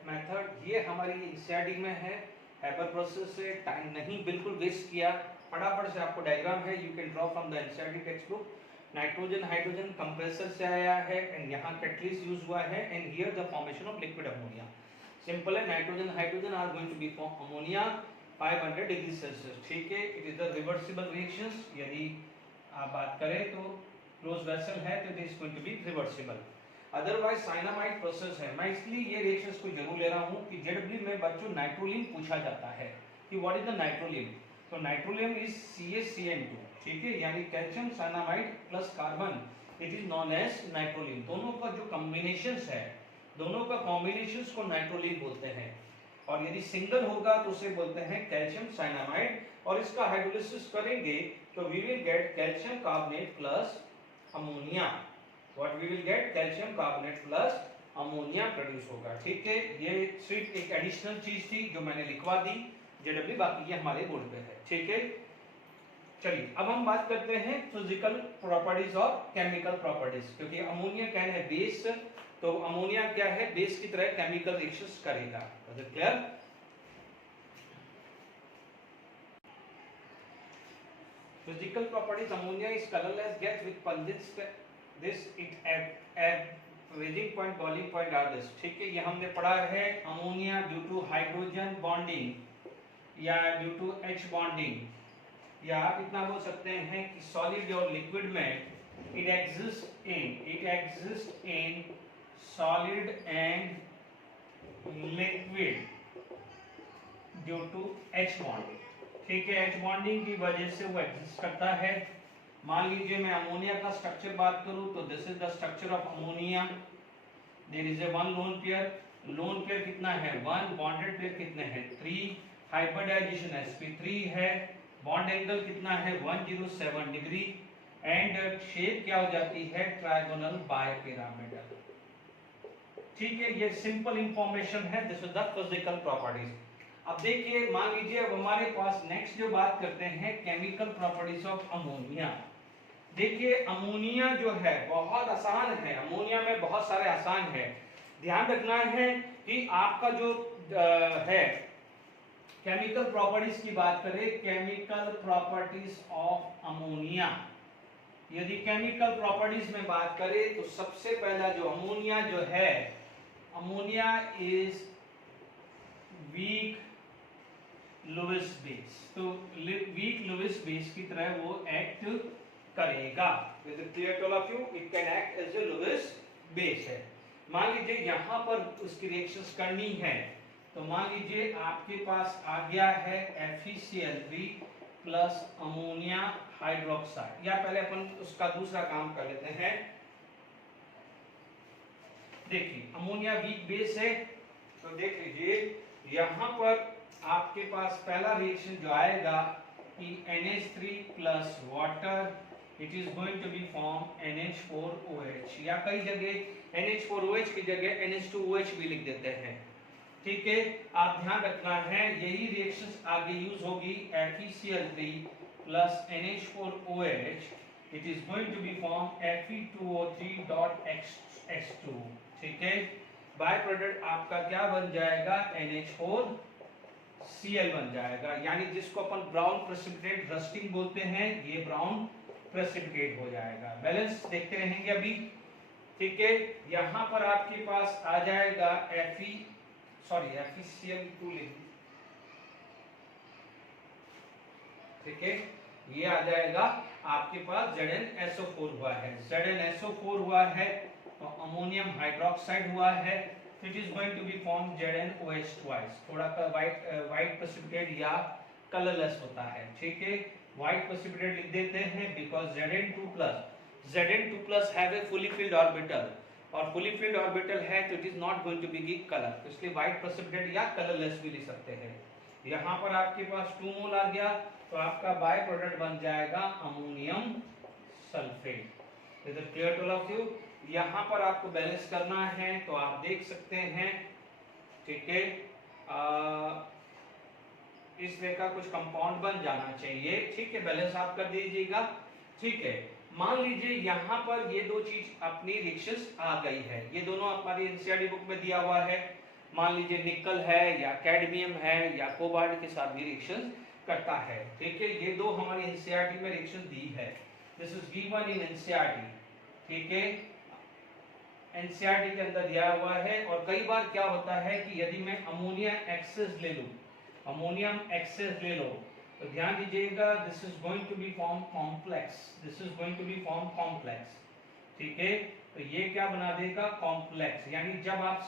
मेथड, ये हमारी एनसीईआरटी में है, हैबर प्रोसेस से टाइम नहीं बिल्कुल वेस्ट किया, फटाफट से आपको डायग्राम है, you can draw from the NCERT textbook. Nitrogen hydrogen compressor से आया है एंड यहाँ कैटलिस्ट यूज हुआ है and here the formation of liquid ammonia. Simple है, nitrogen hydrogen are going to be form ammonia 500 degree Celsius, ठीक है? It is the reversible reactions, यदि आप बात करें तो क्लोज वेसल है तो it is going to be reversible, otherwise cyanamide process है। मैं इसलिए ये रिएक्शंस को जरूर ले रहा हूँ कि जेडब्ल्यू में बच्चों नाइट्रोलिन पूछा जाता है कि व्हाट इज द नाइट्रोलिन, तो नाइट्रोलिन इज CaCN2, ठीक है? यानी calcium cyanamide plus carbon, it is known as nitrolim. दोनों का जो कॉम्बिनेशंस है, दोनों का कॉम्बिनेशंस को नाइट्रोलिन बोलते हैं, और यदि सिंगल होगा तो उसे बोलते हैं कैल्शियम साइनामाइड, और इसका हाइड्रोलिसिस करेंगे तो we will get calcium carbonate plus ammonia. What we will get? Calcium carbonate plus ammonia produce होगा, ठीक है? ये सिर्फ एक एडिशनल चीज थी जो मैंने लिखवा दी जेडब्ल्यू, बाकी ये हमारे बोर्ड पे है, ठीक है? चलिए अब हम बात करते हैं फिजिकल प्रॉपर्टीज और केमिकल प्रॉपर्टीज, क्योंकि अमोनिया क्या है? बेस, तो अमोनिया क्या है? बेस की तरह केमिकल रिएक्शंस करेगा। Is it clear? Physical properties: ammonia is colorless gas with pungent this it freezing point, boiling point are this, ठीक है। ये हमने पढ़ा है ammonia due to hydrogen bonding या ड्यू टू H बॉन्डिंग, या आप इतना बोल सकते हैं कि सॉलिड और लिक्विड में it exists in solid and liquid due to H bonding, ठीक है। H बॉन्डिंग की वजह से वो एग्जिस्ट करता है। मान लीजिए मैं अमोनिया का स्ट्रक्चर बात करूं तो this is the structure of ammonia. There is a one lone pair कितना है 1, बॉन्डेड पेयर कितने हैं 3, हाइब्रिडाइजेशन sp3 है, बॉन्ड एंगल कितना है 107 डिग्री, एंड शेप क्या हो जाती है ट्रायगोनल बाइपिरामिडल, ठीक है। ये सिंपल इंफॉर्मेशन है, this is the physical properties. अब देखिए, मान लीजिए अब हमारे पास नेक्स्ट जो बात करते हैं केमिकल प्रॉपर्टीज ऑफ अमोनिया। देखिए अमोनिया जो है बहुत आसान है, अमोनिया में बहुत सारे आसान है। ध्यान रखना है कि आपका जो है केमिकल प्रॉपर्टीज की बात करें, केमिकल प्रॉपर्टीज ऑफ अमोनिया, यदि केमिकल प्रॉपर्टीज में बात करें तो सबसे पहला जो अमोनिया जो है, ammonia is weak Lewis base, तो वीक लुईस बेस की तरह वो एक्ट करेगा। Is it clear to all of you? It can act as a Lewis base है। मान लीजिए यहाँ पर उसकी रिएक्शंस करनी है, तो मान लीजिए आपके पास आ गया है FeCl3 प्लस अमोनिया हाइड्रोक्साइड, या पहले अपन उसका दूसरा काम कर लेते हैं। देखिए अमोनिया वीक बेस है, तो देख लीजिए यहाँ पर आपके पास पहला रिएक्शन जो आएगा कि NH3 plus water, it is going to be form NH4OH, या कई जगह NH4OH की जगह NH2OH भी लिख देते हैं, ठीक है। आप ध्यान रखना है यही रिएक्शंस आगे यूज होगी, FeCl3 plus NH4OH, it is going to be form Fe2O3.H2, ठीक है। बाय प्रोडक्ट आपका क्या बन जाएगा NH4Cl बन जाएगा, यानी जिसको अपन ब्राउन प्रेसिपिटेट रस्टिंग बोलते हैं, ये ब्राउन प्रेसिपिटेट हो जाएगा। बैलेंस देखते रहेंगे अभी, ठीक है। यहाँ पर आपके पास आ जाएगा FeCl2, ठीक है। ये आ जाएगा आपके पास ZnSO4 हुआ है, ZnSO4 हुआ है तो अमोनियम हाइड्रोक्साइड हुआ है, it is going to be form ZnOH ट्वाइस, थोड़ा वाइट प्रेसिपिटेट या कलरलेस होता है, ठीक है। वाइट प्रेसिपिटेट लिख देते हैं because Zn2 have a fully filled orbital, और फुली फिल्ड ऑर्बिटल है तो it is not going to be give colour, तो इसलिए वाइट प्रेसिपिटेट या कलरलेस भी लिख सकते हैं। यहाँ पर आपके पास 2 मोल आ गया, तो आपका बाय प्रोडक्ट बन जाएगा ammonium sulphate. Is it clear to all of you? यहाँ पर आपको बैलेंस करना है तो आप देख सकते हैं, ठीक है। इस तरह का कुछ कंपाउंड बन जाना चाहिए, ठीक है। बैलेंस आप कर दीजिएगा, ठीक है। मान लीजिए यहाँ पर ये दो चीज अपनी रिएक्शंस आ गई है, ये दोनों हमारी एनसीईआरटी बुक में दिया हुआ है। मान लीजिए निकल है या कैडमियम है या कोबाल्ट के साथ भी रिएक्शन करता है, ठीक है। ये दो हमारी एनसीईआरटी में रिएक्शन दी है, this is given in NCERT, ठीक है। एनसीईआरटी के अंदर दिया हुआ है। और कई बार क्या होता है कि यदि मैं अमोनिया एक्सेस ले लूं, अमोनियम एक्सेस ले लो, तो ध्यान दीजिएगा this is going to be form complex, this is going to be form complex, ठीक है। तो ये क्या बना देगा कॉम्प्लेक्स, यानी जब आप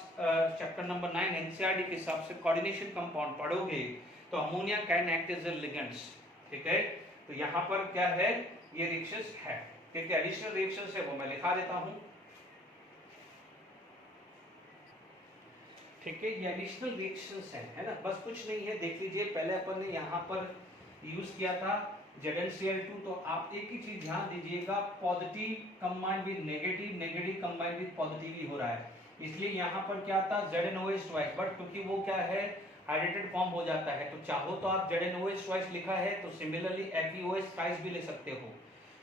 चैप्टर नंबर 9 एनसीईआरटी के हिसाब से कोऑर्डिनेशन कंपाउंड पढ़ोगे तो ammonia can act as a ligands, ठीक है। तो यहाँ पर क्या है, ये रिएक्शंस है, ठीक है। एडिशनल रिएक्शंस है वो मैं लिखा देता हूँ, ठीक है। ये एडिशनल रिएक्शंस है ना, बस कुछ नहीं है। देख लीजिए पहले अपन ने यहाँ पर यूज किया था ZnCl2, तो आप एक ही चीज ध्यान दीजिएगा, positive combined with negative, negative combined with positive ही हो रहा है, इसलिए यहाँ पर क्या था ZnOH ट्वाइस, बट क्योंकि वो क्या है हाइड्रेटेड फॉर्म हो जाता है, तो चाहो तो आप ZnOH ट्वाइस लिखा है तो सिमिलरली FeOH ट्वाइस भी ले सकते हो,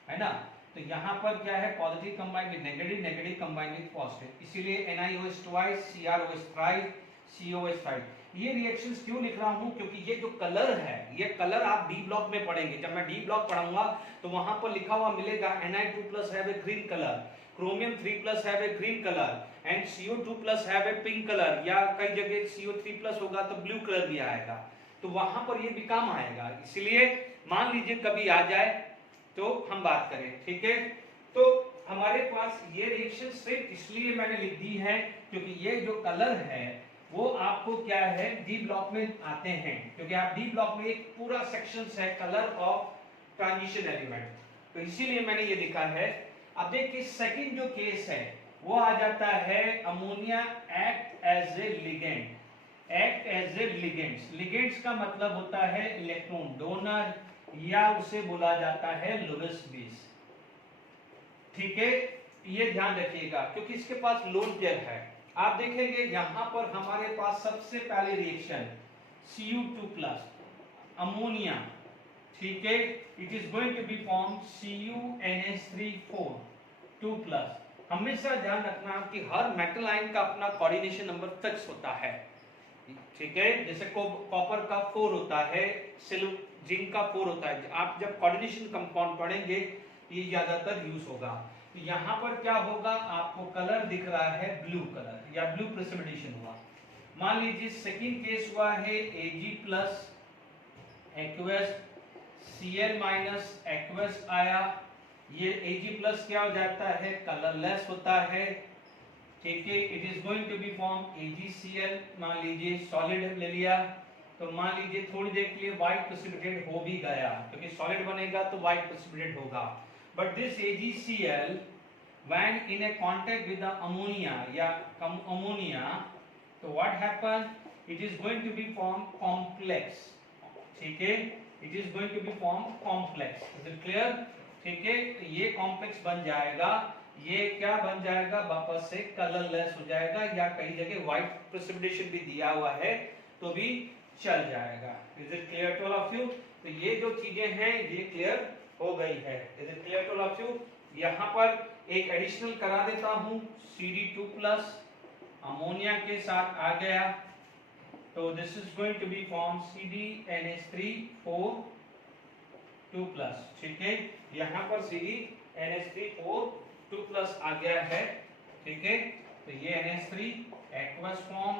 है ना। तो यहाँ पर क्या है positive combined with negative, negative combined with positive, इसीलिए NiOH twice, CrOH thrice, COH thrice. ये रिएक्शंस क्यों लिख रहा हूं, क्योंकि ये जो कलर है, ये कलर आप डी ब्लॉक में पढ़ेंगे। जब मैं डी ब्लॉक पढ़ाऊंगा तो वहां पर लिखा हुआ मिलेगा Ni2+ have a green colour, Chromium 3+ have a green colour and CO2+ have a pink colour, या कई जगह CO3+ होगा तो ब्लू कलर भी आएगा, तो वहां पर ये भी काम आएगा। इसलिए मान लीजिए कभी आ जाए तो हम बात करें, ठीक है। तो हमारे पास ये रिएक्शन सिर्फ इसलिए मैंने लिख दी है क्योंकि ये जो कलर है वो आपको क्या है, डी ब्लॉक में आते हैं, क्योंकि आप डी ब्लॉक में एक पूरा सेक्शन है कलर ऑफ ट्रांजिशन एलिमेंट, तो इसीलिए मैंने ये लिखा है। अब देखिए सेकंड जो केस है वो आ जाता है ammonia act as a ligand, act as a ligands. Ligands का मतलब होता है इलेक्ट्रॉन डोनर, या उसे बोला जाता है लुईस बेस, ठीक है। ये ध्यान रखिएगा क्योंकि इसके पास लोन पेयर है। आप देखेंगे यहां पर हमारे पास सबसे पहले रिएक्शन Cu2+ अमोनिया, ठीक है, it is going to be form CuNH3 2+। हमेशा ध्यान रखना कि हर मेटल आयन का अपना कोऑर्डिनेशन नंबर फिक्स होता है, ठीक है। जैसे कॉपर का 4 होता है, जिंक का 4 होता है। आप जब कोऑर्डिनेशन कंपाउंड पढ़ेंगे ये ज्यादातर यूज होगा। तो यहाँ पर क्या होगा, आपको कलर दिख रहा है ब्लू कलर या ब्लू प्रेसिपिटेशन हुआ। मान लीजिए सेकंड केस हुआ है Ag+ एक्वस, Cl- एक्वस आया, ये Ag+ क्या हो जाता है, कलरलेस होता है, ठीक है। It is going to be form AgCl, मान लीजिए सॉलिड ले लिया, तो मान लीजिए थोड़ी देर के लिए व्हाइट प्रेसिपिटेट हो भी गया, क्योंकि सॉलिड बनेगा तो व्हाइट प्रेसिपिटेट होगा। But this AgCl when in a contact with the ammonia या ammonia, so what happen, it is going to be form complex, ठीक है, it is going to be form complex, is it clear, ठीक है। ये complex बन जाएगा, ये क्या बन जाएगा, वापस से कलरलेस हो जाएगा, या कई जगह व्हाइट प्रेसिपिटेशन भी दिया हुआ है तो भी चल जाएगा। Is it clear to all of you. तो ये जो चीजें हैं ये क्लियर हो गई है। Is it clear to all of you. यहाँ पर एक एडिशनल करा देता हूँ, Cd2+ अमोनिया के साथ आ गया, तो this is going to be form CdNH3 2+, ठीक है। यहाँ पर CdNH3 2+ आ गया है, ठीक है। तो ये NH3 एक्वस फॉर्म,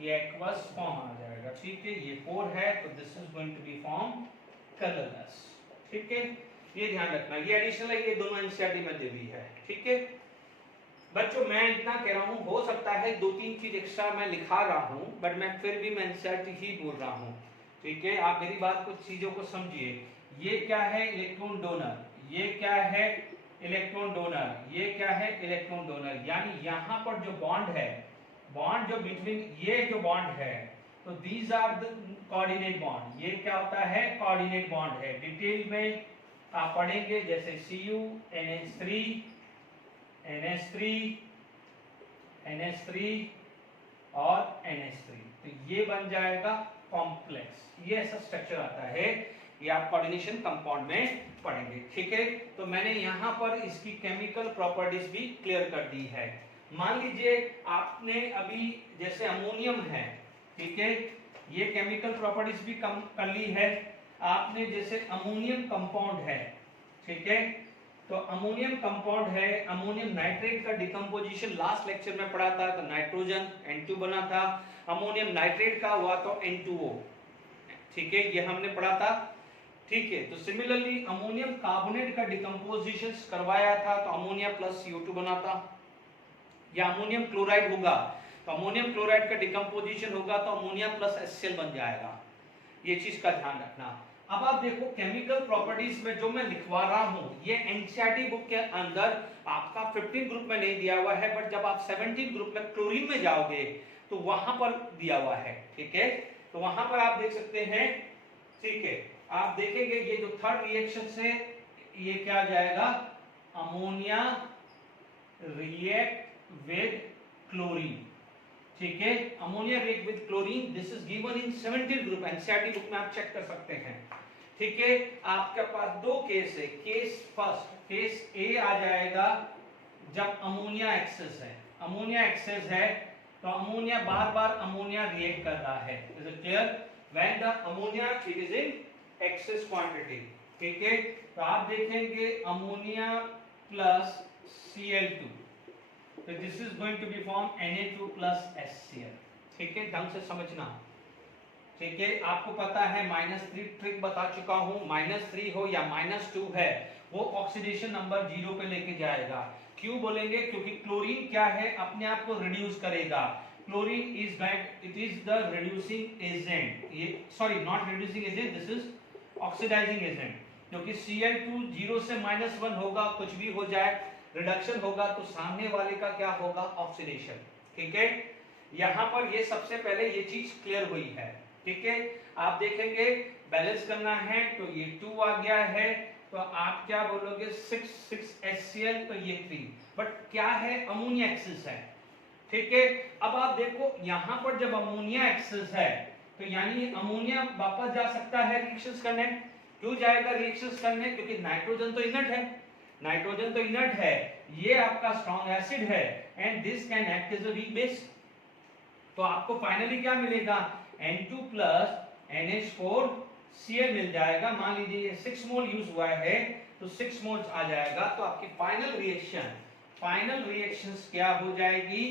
ये एक्वस फॉर्म आ जाएगा, ठीक है। ये 4 है तो this is going to be form colourless, ठीक है। ये ध्यान रखना, ये एडिशनल है, ये दोनों एनसीईआरटी में दी हुई है, ठीक है। बच्चों मैं इतना कह रहा हूँ, हो सकता है 2-3 चीज एक्स्ट्रा मैं लिखा रहा हूँ, बट मैं फिर भी मैं एनसीईआरटी ही बोल रहा हूँ, ठीक है। आप मेरी बात कुछ चीजों को समझिए। ये क्या है, इलेक्ट्रॉन डोनर, ये क्या है, इलेक्ट्रॉन डोनर, ये क्या है, इलेक्ट्रॉन डोनर। यानी यहाँ पर जो बॉन्ड है, बॉन्ड जो बिटवीन ये जो बॉन्ड है, तो these are the coordinate bond. ये क्या होता है, कोऑर्डिनेट बॉन्ड है। डिटेल में आप पढ़ेंगे, जैसे Cu NH3 और NH3, तो ये बन जाएगा कॉम्प्लेक्स। ये ऐसा स्ट्रक्चर आता है, ये आप कोऑर्डिनेशन कंपाउंड में पढ़ेंगे, ठीक है। तो मैंने यहाँ पर इसकी केमिकल प्रॉपर्टीज भी क्लियर कर दी है। मान लीजिए आपने अभी जैसे अमोनियम है, ठीक है, ये केमिकल प्रॉपर्टीज भी कम कर ली है आपने। जैसे अमोनियम कंपाउंड है, ठीक है, तो अमोनियम कंपाउंड है, अमोनियम नाइट्रेट का डिकम्पोजिशन लास्ट लेक्चर में पढ़ा था, तो नाइट्रोजन N2 बना था, अमोनियम नाइट्रेट का हुआ तो N2O, ठीक है, ये हमने पढ़ा था, ठीक है। तो सिमिलरली अमोनियम कार्बोनेट का डिकम्पोजिशन करवाया था, तो अमोनिया प्लस CO2 बना था। या अमोनियम क्लोराइड होगा तो अमोनियम क्लोराइड का डिकम्पोजिशन होगा तो अमोनिया प्लस HCl बन जाएगा। ये चीज का ध्यान रखना। अब आप देखो केमिकल प्रॉपर्टीज में जो मैं लिखवा रहा हूं, ये एनसीईआरटी बुक के अंदर आपका 15 ग्रुप में नहीं दिया हुआ है, बट जब आप 17 ग्रुप में क्लोरीन में जाओगे तो वहां पर दिया हुआ है, ठीक है। तो वहां पर आप देख सकते हैं, ठीक है। आप देखेंगे ये जो थर्ड रिएक्शन से ये क्या आ जाएगा, अमोनिया रिएक्ट विद क्लोरीन, ठीक है। Ammonia react with chlorine, this is given in 17 group, NCERT book में आप चेक कर सकते हैं, ठीक है। आपके पास 2 केस है। केस फर्स्ट, केस ए आ जाएगा जब अमोनिया एक्सेस है, अमोनिया एक्सेस है तो तो अमोनिया बार बार अमोनिया रिएक्ट कर रहा है। Is it clear? When the ammonia it is in axis quantity, ठीक है। तो आप देखेंगे अमोनिया प्लस Cl2, तो this is going to be form Na2 plus HCl, ठीक है। ढंग से समझना, ठीक है। आपको पता है -3 ट्रिक बता चुका हूं, -3 हो या -2 है वो ऑक्सीडेशन नंबर 0 पे लेके जाएगा। क्यों बोलेंगे? क्योंकि क्लोरीन क्या है, अपने आप को रिड्यूस करेगा। Chlorine is it is the reducing agent, ये sorry not reducing agent, this is oxidising agent. क्योंकि Cl2 0 से -1 होगा, कुछ भी हो जाए रिडक्शन होगा तो सामने वाले का क्या होगा? ऑक्सीडेशन, ठीक है। यहां पर ये सबसे पहले ये चीज क्लियर हुई है, ठीक है। आप देखेंगे बैलेंस करना है तो ये 2 आ गया है, तो आप क्या बोलोगे? 6 HCl, तो ये 3, बट क्या है? अमोनिया एक्सेस है, ठीक है। अब आप देखो यहां पर जब अमोनिया एक्सेस है तो यानी अमोनिया वापस जा सकता है रिएक्शंस करने। क्यों जाएगा रिएक्शंस करने? क्योंकि नाइट्रोजन तो इनर्ट है, नाइट्रोजन तो इनर्ट है, ये आपका स्ट्रॉन्ग एसिड है and this can act as a weak base. तो आपको फाइनली क्या मिलेगा? N2 प्लस NH4Cl मिल जाएगा। मान लीजिए ये 6 मोल यूज हुआ है तो 6 मोल्स आ जाएगा। तो आपकी फाइनल रिएक्शंस क्या हो जाएगी?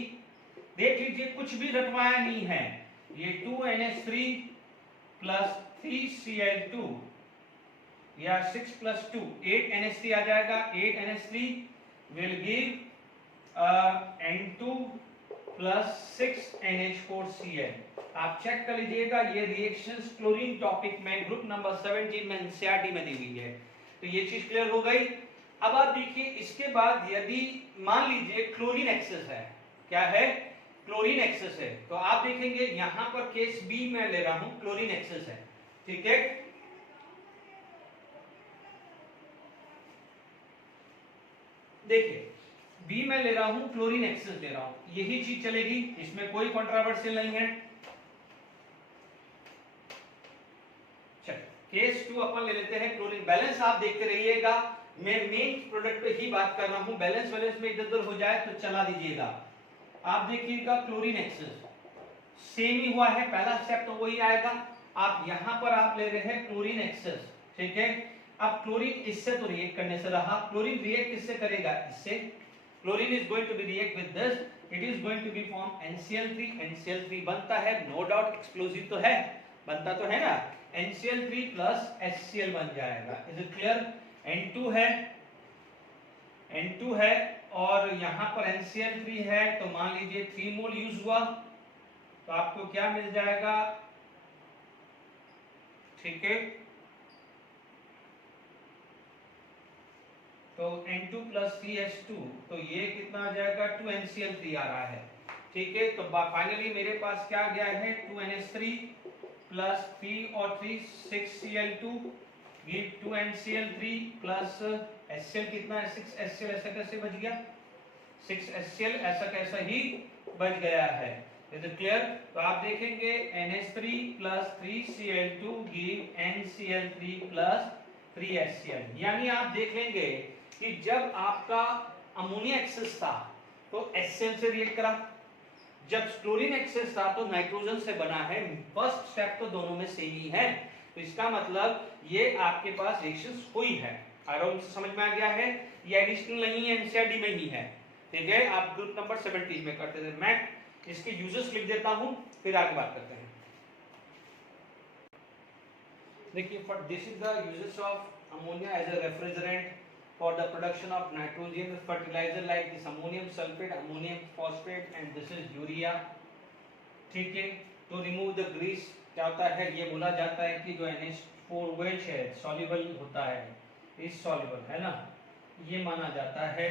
देख लीजिए, कुछ भी रटवाया नहीं है। ये 2NH3 प्लस 3Cl2 या 6 प्लस 2 8NH3 आ जाएगा। 8NH3 will give N2 plus 6NH4Cl। आप चेक कर लीजिएगा, ये रिएक्शंस क्लोरीन टॉपिक में ग्रुप नंबर 17 में एनसीईआरटी में दी हुई है। तो ये चीज क्लियर हो गई। अब आप देखिए इसके बाद यदि मान लीजिए क्लोरीन एक्सेस है, क्या है? क्लोरीन एक्सेस है, तो आप देखेंगे यहां पर केस बी में ले रहा हूं, क्लोरीन एक्सेस है, ठीक है। देखिए बी में ले रहा हूं, क्लोरीन एक्सेस ले रहा हूं, यही चीज चलेगी, इसमें कोई कंट्रोवर्शियल नहीं है। केस 2 अपन ले लेते हैं क्लोरीन। बैलेंस आप देखते रहिएगा, मैं मेन प्रोडक्ट पे ही बात कर रहा हूं, बैलेंस में इधर उधर हो जाए तो चला दीजिएगा। आप देखिएगा क्लोरीन एक्सेस सेम ही हुआ है, पहला स्टेप तो वही आएगा। आप यहां पर आप ले रहे हैं क्लोरीन एक्सेस, ठीक है। अब क्लोरीन इससे तो रिएक्ट करने से रहा, क्लोरीन रिएक्ट किससे करेगा? इससे। Chlorine is going to be react with this, it is going to be form NCl3। NCl3 बनता है, नो डाउट एक्सप्लोसिव तो है, बनता तो है ना। NCl3 प्लस HCl बन जाएगा। Is it clear? N2 है और यहां पर NCl3 है, तो मान लीजिए 3 मोल यूज हुआ, तो आपको क्या मिल जाएगा? ठीक है, तो N2 प्लस 3H2, तो ये कितना आ जाएगा? 2NCl3 आ रहा है, ठीक है। तो फाइनली मेरे पास क्या गया है? 2NH3 प्लस 3 और 3 6Cl2 give 2NCl3 plus HCl कितना है? 6HCl। ऐसा कैसे बच गया? 6HCl ऐसा कैसा ही बच गया है। Is it clear? तो आप देखेंगे NH3 plus 3Cl2 give NCl3 plus 3HCl। यानी आप देख लेंगे कि जब आपका अमोनिया एक्सेस था तो HCl से रिएक्ट करा, जब क्लोरीन एक्सेस था तो नाइट्रोजन से बना है। फर्स्ट स्टेप तो दोनों में सेम ही है, तो इसका मतलब ये आपके पास रिएक्शंस हुई है। आराम से समझ में आ गया है, ये एडिशनल नहीं है, एनसीईआरटी में ही है, ठीक है। आप ग्रुप नंबर 17 में करते थे। मैं इसके यूजेस लिख देता हूं, फिर आगे बात करते हैं। देखिए, for this is the uses of ammonia as a refrigerant for the production of nitrogen fertilizer like this ammonium sulfate, ammonium phosphate and this is urea, ठीक है। तो रिमूव द ग्रीस क्या होता है? ये बोला जाता है कि जो NH4OH है सॉल्युबल होता है, इज सॉल्युबल है ना, ये माना जाता है।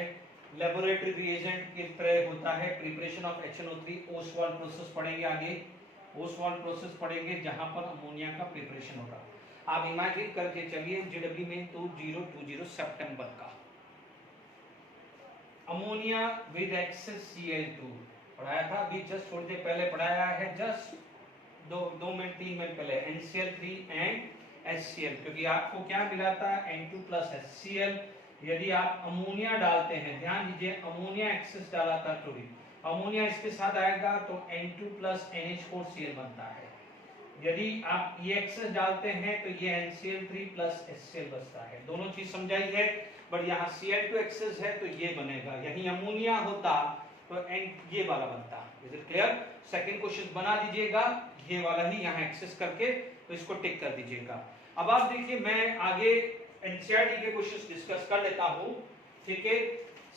लेबोरेटरी रिएजेंट की तरह होता है। Preparation of HNO3, Oswald process पढ़ेंगे आगे, ओसवाल्ड प्रोसेस पढ़ेंगे जहां पर अमोनिया का प्रिपरेशन होगा। आप इमेजिन करके चलिए JEE में 2020 सितंबर का अमोनिया विद एक्सेस Cl2 पढ़ाया था, अभी जस्ट थोड़ी देर पहले पढ़ाया है, जस्ट 2 मिनट 3 मिनट पहले, NCl3 एंड HCl। क्योंकि आपको क्या मिला था? N2 plus HCl। यदि आप अमोनिया डालते हैं, ध्यान दीजिए अमोनिया एक्सेस डाला था क्लोरीन, अमोनिया इसके साथ आएगा तो N2 प्लस NH4Cl बनता है। यदि आप ये एक्सेस डालते हैं तो ये NCl3 प्लस HCl बचता है। दोनों चीज समझाई है, बट यहाँ Cl2 एक्सेस है तो ये बनेगा। यही अमोनिया होता तो ये वाला बनता। Is it clear? Second question बना दीजिएगा, ये वाला ही यहाँ एक्सेस करके तो इसको टिक कर दीजिएगा। अब आप देखिए, मैं आगे एनसीईआरटी के क्वेश्चंस डिस्कस कर लेता हूँ। ठीक है,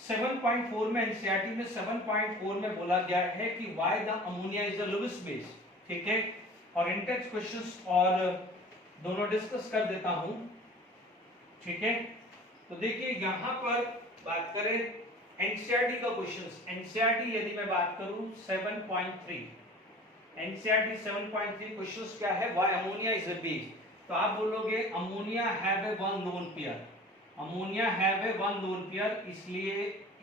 7.4 में एनसीईआरटी में 7.4 में बोला गया है कि why the ammonia is the lowest base. ठीक है, और इंटेक्स क्वेश्चंस और दोनों डिस्कस कर देता हूँ। ठीक है, तो देखिए यहाँ पर बात करें एनसीईआरटी का क्वेश्चंस। एनसीईआरटी यदि मैं बात करूं 7.3, एनसीईआरटी 7.3 क्वेश्चंस क्या है? Why ammonia is a base. तो आप बोलोगे ammonia have a one lone pair, ammonia have a one lone pair, इसलिए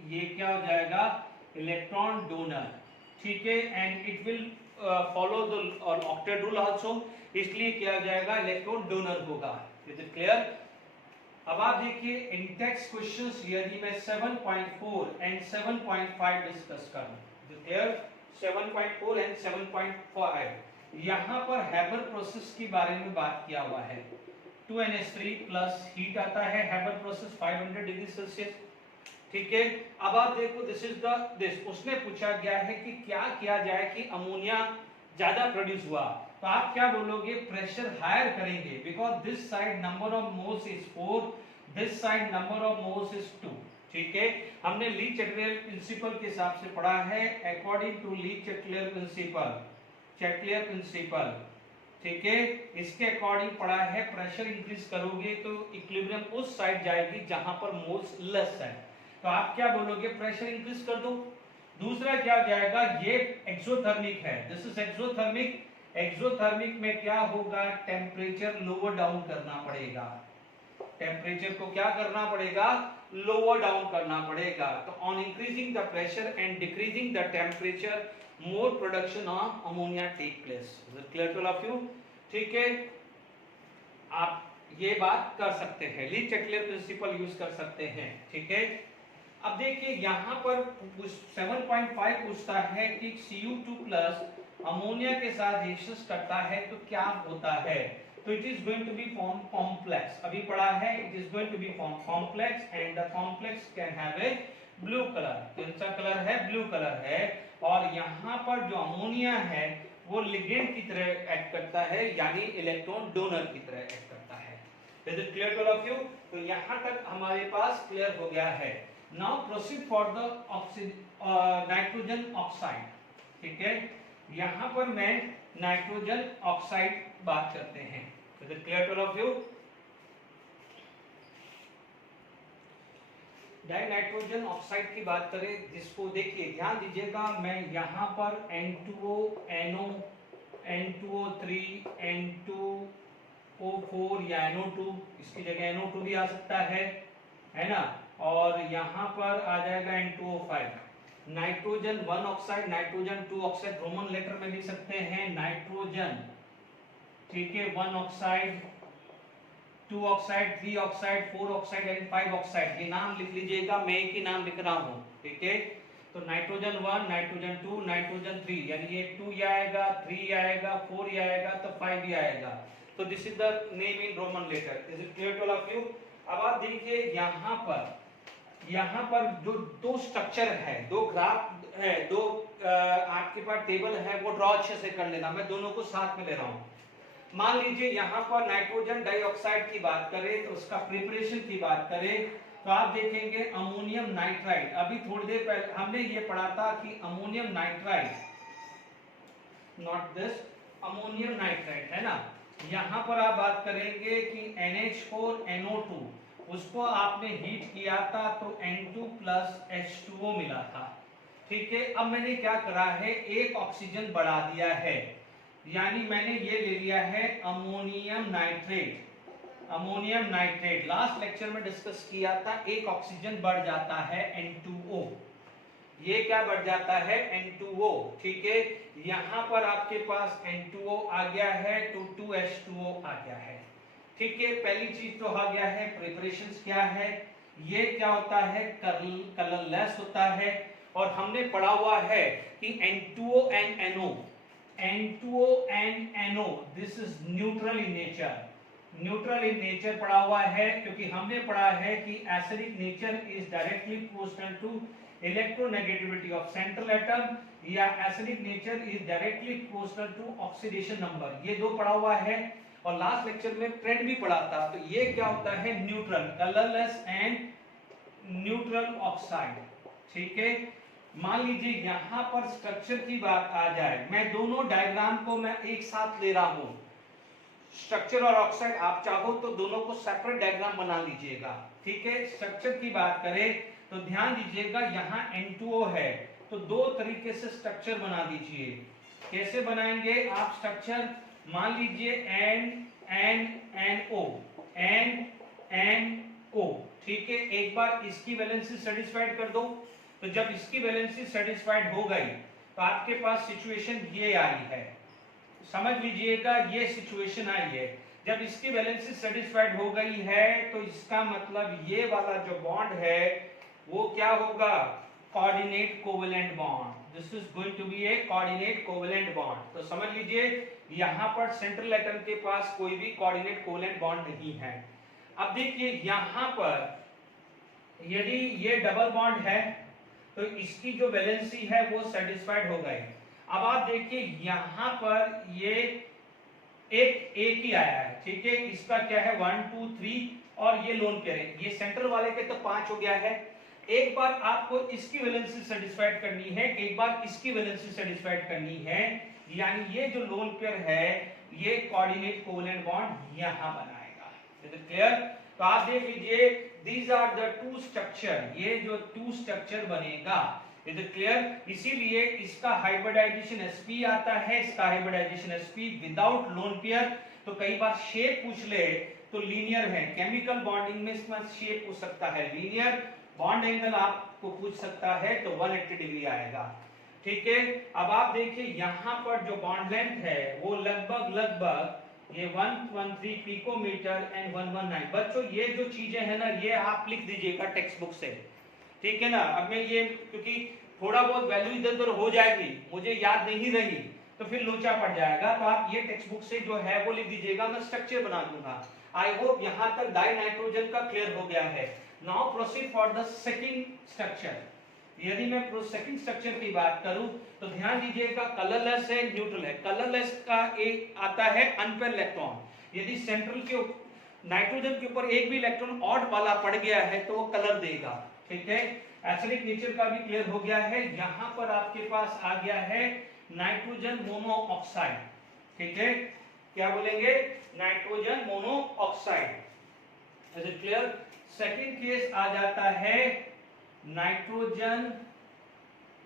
ये क्या हो जाएगा? Electron donor. ठीक है, and it will follow the octet rule also, इसलिए क्या हो जाएगा? इलेक्ट्रॉन डोनर होगा। Is it clear? अब आप देखिए इंटेक्स क्वेश्चंस यदि मैं 7.4 एंड 7.5 डिस्कस करूं, इज इट क्लियर? 7.4 एंड 7.5 यहाँ पर हैबर प्रोसेस के बारे में बात किया हुआ है। 2NH3 प्लस हीट आता है, हैबर प्रोसेस 500 डिग्री सेल्सियस। ठीक है, अब आप देखो दिस इज द दिस, उसने पूछा गया है कि क्या किया जाए कि अमोनिया ज्यादा प्रोड्यूस हुआ। तो आप क्या बोलोगे? प्रेशर हायर करेंगे, because this side number of moles is 4, this side number of moles is 2। ठीक है, हमने ली चैटलियर प्रिंसिपल के हिसाब से पढ़ा है, according to Le Chatelier principle, Chatelier principle. ठीक है, इसके अकॉर्डिंग पढ़ा है प्रेशर इंक्रीज करोगे तो इक्विलिब्रियम उस साइड जाएगी जहां पर मोल्स लेस है। तो आप क्या बोलोगे? प्रेशर इंक्रीज कर दो। दूसरा क्या जाएगा? ये एक्सोथर्मिक है, दिस इज एक्सोथर्मिक। एक्सोथर्मिक में क्या होगा? टेम्परेचर लोअर डाउन करना पड़ेगा, टेम्परेचर को क्या करना पड़ेगा? लोअर डाउन करना पड़ेगा। तो on increasing the pressure and decreasing the temperature more production of ammonia take place. Is it clear to all of you? ठीक है, आप ये बात कर सकते हैं, ली चैटलियर प्रिंसिपल यूज कर सकते हैं। ठीक है, अब देखिए यहाँ पर 7.5 पूछता है कि Cu2 प्लस अमोनिया के साथ रिएक्शन करता है तो क्या होता है? तो it is going to be form complex, अभी पढ़ा है, it is going to be form complex and the complex can have a blue colour. कौन सा कलर है? ब्लू कलर है। और यहाँ पर जो अमोनिया है वो लिगेंड की तरह एक्ट करता है, यानी इलेक्ट्रॉन डोनर की तरह एक्ट करता है। Is it clear to all of you? तो यहाँ तक हमारे पास क्लियर हो गया है। Now proceed for the nitrogen oxide. ठीक है, यहाँ पर मैं नाइट्रोजन ऑक्साइड बात करते हैं। Is it clear to all of you? Dinitrogen oxide की बात करें, जिसको देखिए ध्यान दीजिएगा, मैं यहाँ पर N2O, NO, N2O3, N2O4 या NO2, इसकी जगह NO2 भी आ सकता है ना, और यहाँ पर आ जाएगा N2O5। Nitrogen 1 oxide, nitrogen 2 oxide, Roman letter में लिख सकते हैं नाइट्रोजन। ठीक है, 1 oxide, 2 oxide, 3 oxide, 4 oxide and 5 oxide, ये नाम लिख लीजिएगा, मैं एक ही नाम लिख रहा हूँ। ठीक है, तो नाइट्रोजन 1, नाइट्रोजन 2, नाइट्रोजन 3, यानी ये 2 ये आएगा, 3 ये आएगा, 4 ये आएगा, तो 5 ये आएगा। तो this is the name in Roman letter. Is it clear to all of you? अब आप देखिए यहाँ पर जो दो स्ट्रक्चर है, दो ग्राफ है, दो आपके पास टेबल है, वो ड्रॉ अच्छे से कर लेना, मैं दोनों को साथ में ले रहा हूँ। मान लीजिए यहाँ पर नाइट्रोजन डाइऑक्साइड की बात करें तो उसका प्रिपरेशन की बात करें तो आप देखेंगे अमोनियम नाइट्राइड। अभी थोड़ी देर पहले हमने ये पढ़ा था कि ammonium nitride, not this, ammonium nitride है ना। यहाँ पर आप बात करेंगे कि NH4NO2, उसको आपने हीट किया था तो N2 प्लस H2O मिला था। ठीक है, अब मैंने क्या करा है? एक ऑक्सीजन बढ़ा दिया है, यानी मैंने ये ले लिया है ammonium nitrate. Ammonium nitrate last lecture में डिस्कस किया था, एक ऑक्सीजन बढ़ जाता है N2O, ये क्या बढ़ जाता है? N2O। ठीक है, यहाँ पर आपके पास N2O आ गया है तो 2H2O आ गया है। ठीक है, पहली चीज तो आ गया है। प्रिपरेशंस क्या है? ये क्या होता है? कलरलेस होता है। और हमने पढ़ा हुआ है कि N2O and NO, N2O and NO, this is neutral in nature, neutral in nature पढ़ा हुआ है, क्योंकि हमने पढ़ा है कि acidic nature is directly proportional to electronegativity of central atom, या acidic nature is directly proportional to oxidation number. ये दो पढ़ा हुआ है, और लास्ट लेक्चर में ट्रेंड भी पढ़ा था। तो ये क्या होता है, neutral, colourless and neutral oxide. ठीक है, मान लीजिए यहां पर स्ट्रक्चर की बात आ जाए, मैं दोनों डायग्राम को मैं एक साथ ले रहा हूं, स्ट्रक्चर और ऑक्साइड। आप चाहो तो दोनों को सेपरेट डायग्राम बना लीजिएगा। ठीक है, स्ट्रक्चर की बात करें तो ध्यान दीजिएगा, यहाँ N2O है, तो दो तरीके से स्ट्रक्चर बना दीजिए। कैसे बनाएंगे आप स्ट्रक्चर, मान लीजिए NNO, NNO। ठीक है, एक बार इसकी वैलेंसी सेटिस्फाइड कर दो, तो जब इसकी वैलेंसी सेटिस्फाइड हो गई तो आपके पास सिचुएशन ये आई है, समझ लीजिएगा, ये सिचुएशन आई है। जब इसकी वैलेंसी सेटिस्फाइड हो गई है तो इसका मतलब ये वाला जो बॉन्ड है वो क्या होगा, coordinate covalent bond. This is going to be a coordinate covalent bond. तो समझ लीजिए यहां पर सेंट्रल एटम के पास कोई भी कोऑर्डिनेट कोवेलेंट बॉन्ड नहीं है। अब देखिए यहां पर यदि ये डबल बॉन्ड है तो इसकी जो वैलेंसी है वो सेटिस्फाइड हो गई। अब आप देखिए यहां पर ये एक ही आया है। ठीक है, इसका क्या है 1 2 3 और ये लोन पेयर है, ये सेंटर वाले के तो 5 हो गया है। एक बार आपको इसकी वैलेंसी सेटिस्फाइड करनी है, एक बार इसकी वैलेंसी सेटिस्फाइड करनी है, यानी ये जो लोन पेयर है ये कोऑर्डिनेट कोवेलेंट बॉन्ड यहां बनाएगा। Is it clear? तो आप देख लीजिए, these are the two structure, ये जो टू स्ट्रक्चर बनेगा। Is it clear? इसीलिए इसका हाइब्रिडाइजेशन sp आता है, इसका hybridisation sp without lone pair. तो कई बार शेप पूछ ले तो लीनियर है, केमिकल बॉन्डिंग में इसमें शेप पूछ सकता है लीनियर, बॉन्ड एंगल आपको पूछ सकता है तो 180 डिग्री आएगा। ठीक है, अब आप देखिए यहां पर जो बॉन्ड लेंथ है वो लगभग ये 113 पिकोमीटर एंड 119। बच्चों ये जो चीजें है ना, ये आप लिख दीजिएगा टेक्स्ट बुक से। ठीक है ना, अब मैं ये क्योंकि थोड़ा बहुत वैल्यू इधर उधर हो जाएगी, मुझे याद नहीं रही तो फिर लोचा पड़ जाएगा, तो आप ये टेक्स्ट बुक से जो है वो लिख दीजिएगा, मैं स्ट्रक्चर बना दूंगा। आई होप यहां तक डाई नाइट्रोजन का क्लियर हो गया है। Now proceed for the second structure. यदि मैं सेकंड स्ट्रक्चर की बात करूं तो ध्यान दीजिएगा, कलरलेस है, न्यूट्रल है। कलरलेस का एक आता है अनपेयर इलेक्ट्रॉन, यदि सेंट्रल के नाइट्रोजन के ऊपर एक भी इलेक्ट्रॉन ऑड वाला पड़ गया है तो वो कलर देगा। ठीक है, एसिडिक नेचर का भी क्लियर हो गया है। यहां पर आपके पास आ गया है नाइट्रोजन मोनोऑक्साइड। ठीक है, क्या बोलेंगे, nitrogen monoxide. Is it clear? Second case आ जाता है नाइट्रोजन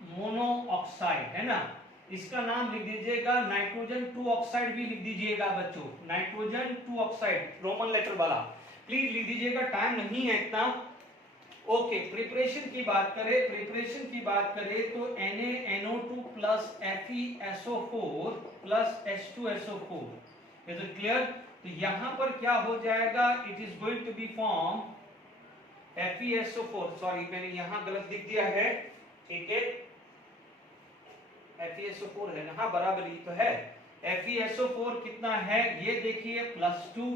मोनोऑक्साइड, है ना, इसका नाम लिख दीजिएगा नाइट्रोजन 2 ऑक्साइड भी लिख दीजिएगा बच्चों, नाइट्रोजन 2 ऑक्साइड रोमन लेटर वाला प्लीज लिख दीजिएगा, टाइम नहीं है इतना। ओके, प्रिपरेशन की बात करें तो NaNO2 plus FeSO4 plus H2SO4। Is it clear? तो यहां पर क्या हो जाएगा, it is going to be form FeSO4, sorry मैंने यहां गलत लिख दिया है। ठीक है, FeSO4 है ना, हाँ बराबर ही तो है। FeSO4 कितना है ये देखिए +2,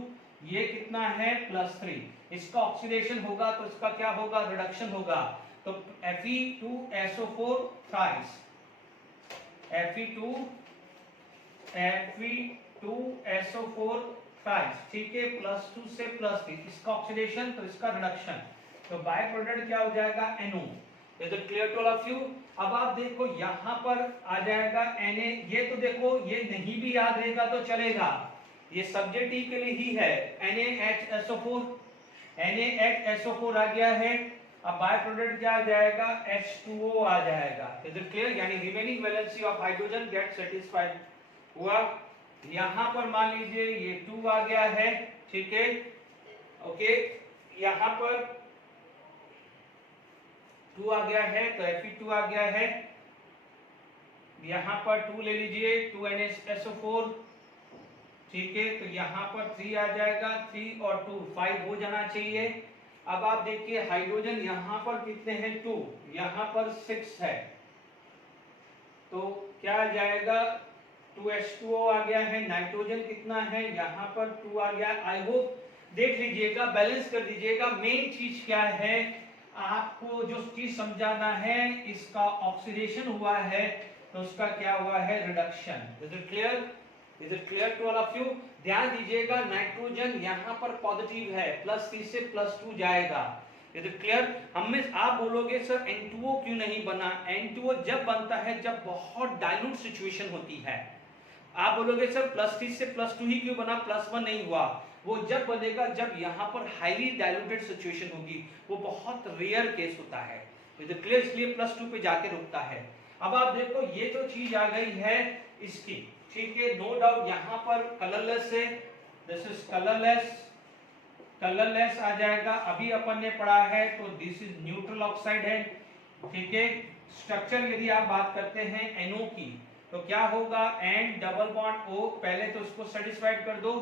ये कितना है +3। इसका ऑक्सीडेशन होगा तो इसका क्या होगा, रिडक्शन होगा। तो Fe2SO4 थ्राइस, Fe2SO4 थ्राइस। ठीक है, +2 से +3, इसका ऑक्सीडेशन तो इसका रिडक्शन, तो बाय प्रोडक्ट क्या हो जाएगा, NO। Is it clear to all of you? अब आप देखो यहां पर आ जाएगा Na, ये तो देखो ये नहीं भी याद रहेगा तो चलेगा, ये सब्जेक्ट ही के लिए ही है। NaHSO4, NaHSO4 आ गया है। अब बाय प्रोडक्ट क्या आ जाएगा, H2O आ जाएगा। Is it clear? यानी remaining valency of hydrogen get satisfied हुआ। यहां पर मान लीजिए ये 2 आ गया है। ठीक है, ओके, यहां पर 2 आ गया है तो Fe2 आ गया है, यहां पर 2 ले लीजिए, 2NaSO4। ठीक है, तो यहां पर 3 आ जाएगा, 3 और 2 5 हो जाना चाहिए। अब आप देखिए हाइड्रोजन यहाँ पर कितने हैं 2, यहाँ पर 6 है, तो क्या आ जाएगा 2H2O आ गया है। नाइट्रोजन कितना है, यहाँ पर 2 आ गया। आई होप देख लीजिएगा, बैलेंस कर दीजिएगा। मेन चीज क्या है, आपको जो चीज समझाना है, इसका ऑक्सीडेशन हुआ है तो उसका क्या हुआ है, reduction. Is it clear, is it clear to all of you? ध्यान दीजिएगा, नाइट्रोजन यहाँ पर पॉजिटिव है, +3 से +2 जाएगा। Is it clear? हमें आप बोलोगे सर N2O क्यों नहीं बना? N2O जब बनता है जब बहुत डाइल्यूट सिचुएशन होती है। आप बोलोगे सर +3 से +2 ही क्यों बना, +1 नहीं हुआ? वो जब बनेगा जब यहाँ पर हाईली डाइल्यूटेड सिचुएशन होगी, वो बहुत रेयर केस होता है। Is it clear? इसलिए +2 पे जाके रुकता है। अब आप देखो ये जो चीज आ गई है इसकी, ठीक है, नो डाउट यहाँ पर कलरलेस है, दिस इज कलरलेस, कलरलेस आ जाएगा। अभी अपन ने पढ़ा है तो दिस इज न्यूट्रल ऑक्साइड है, ठीक है। स्ट्रक्चर यदि आप बात करते हैं NO की तो क्या होगा, N डबल बॉन्ड O, पहले तो इसको सेटिस्फाइड कर दो,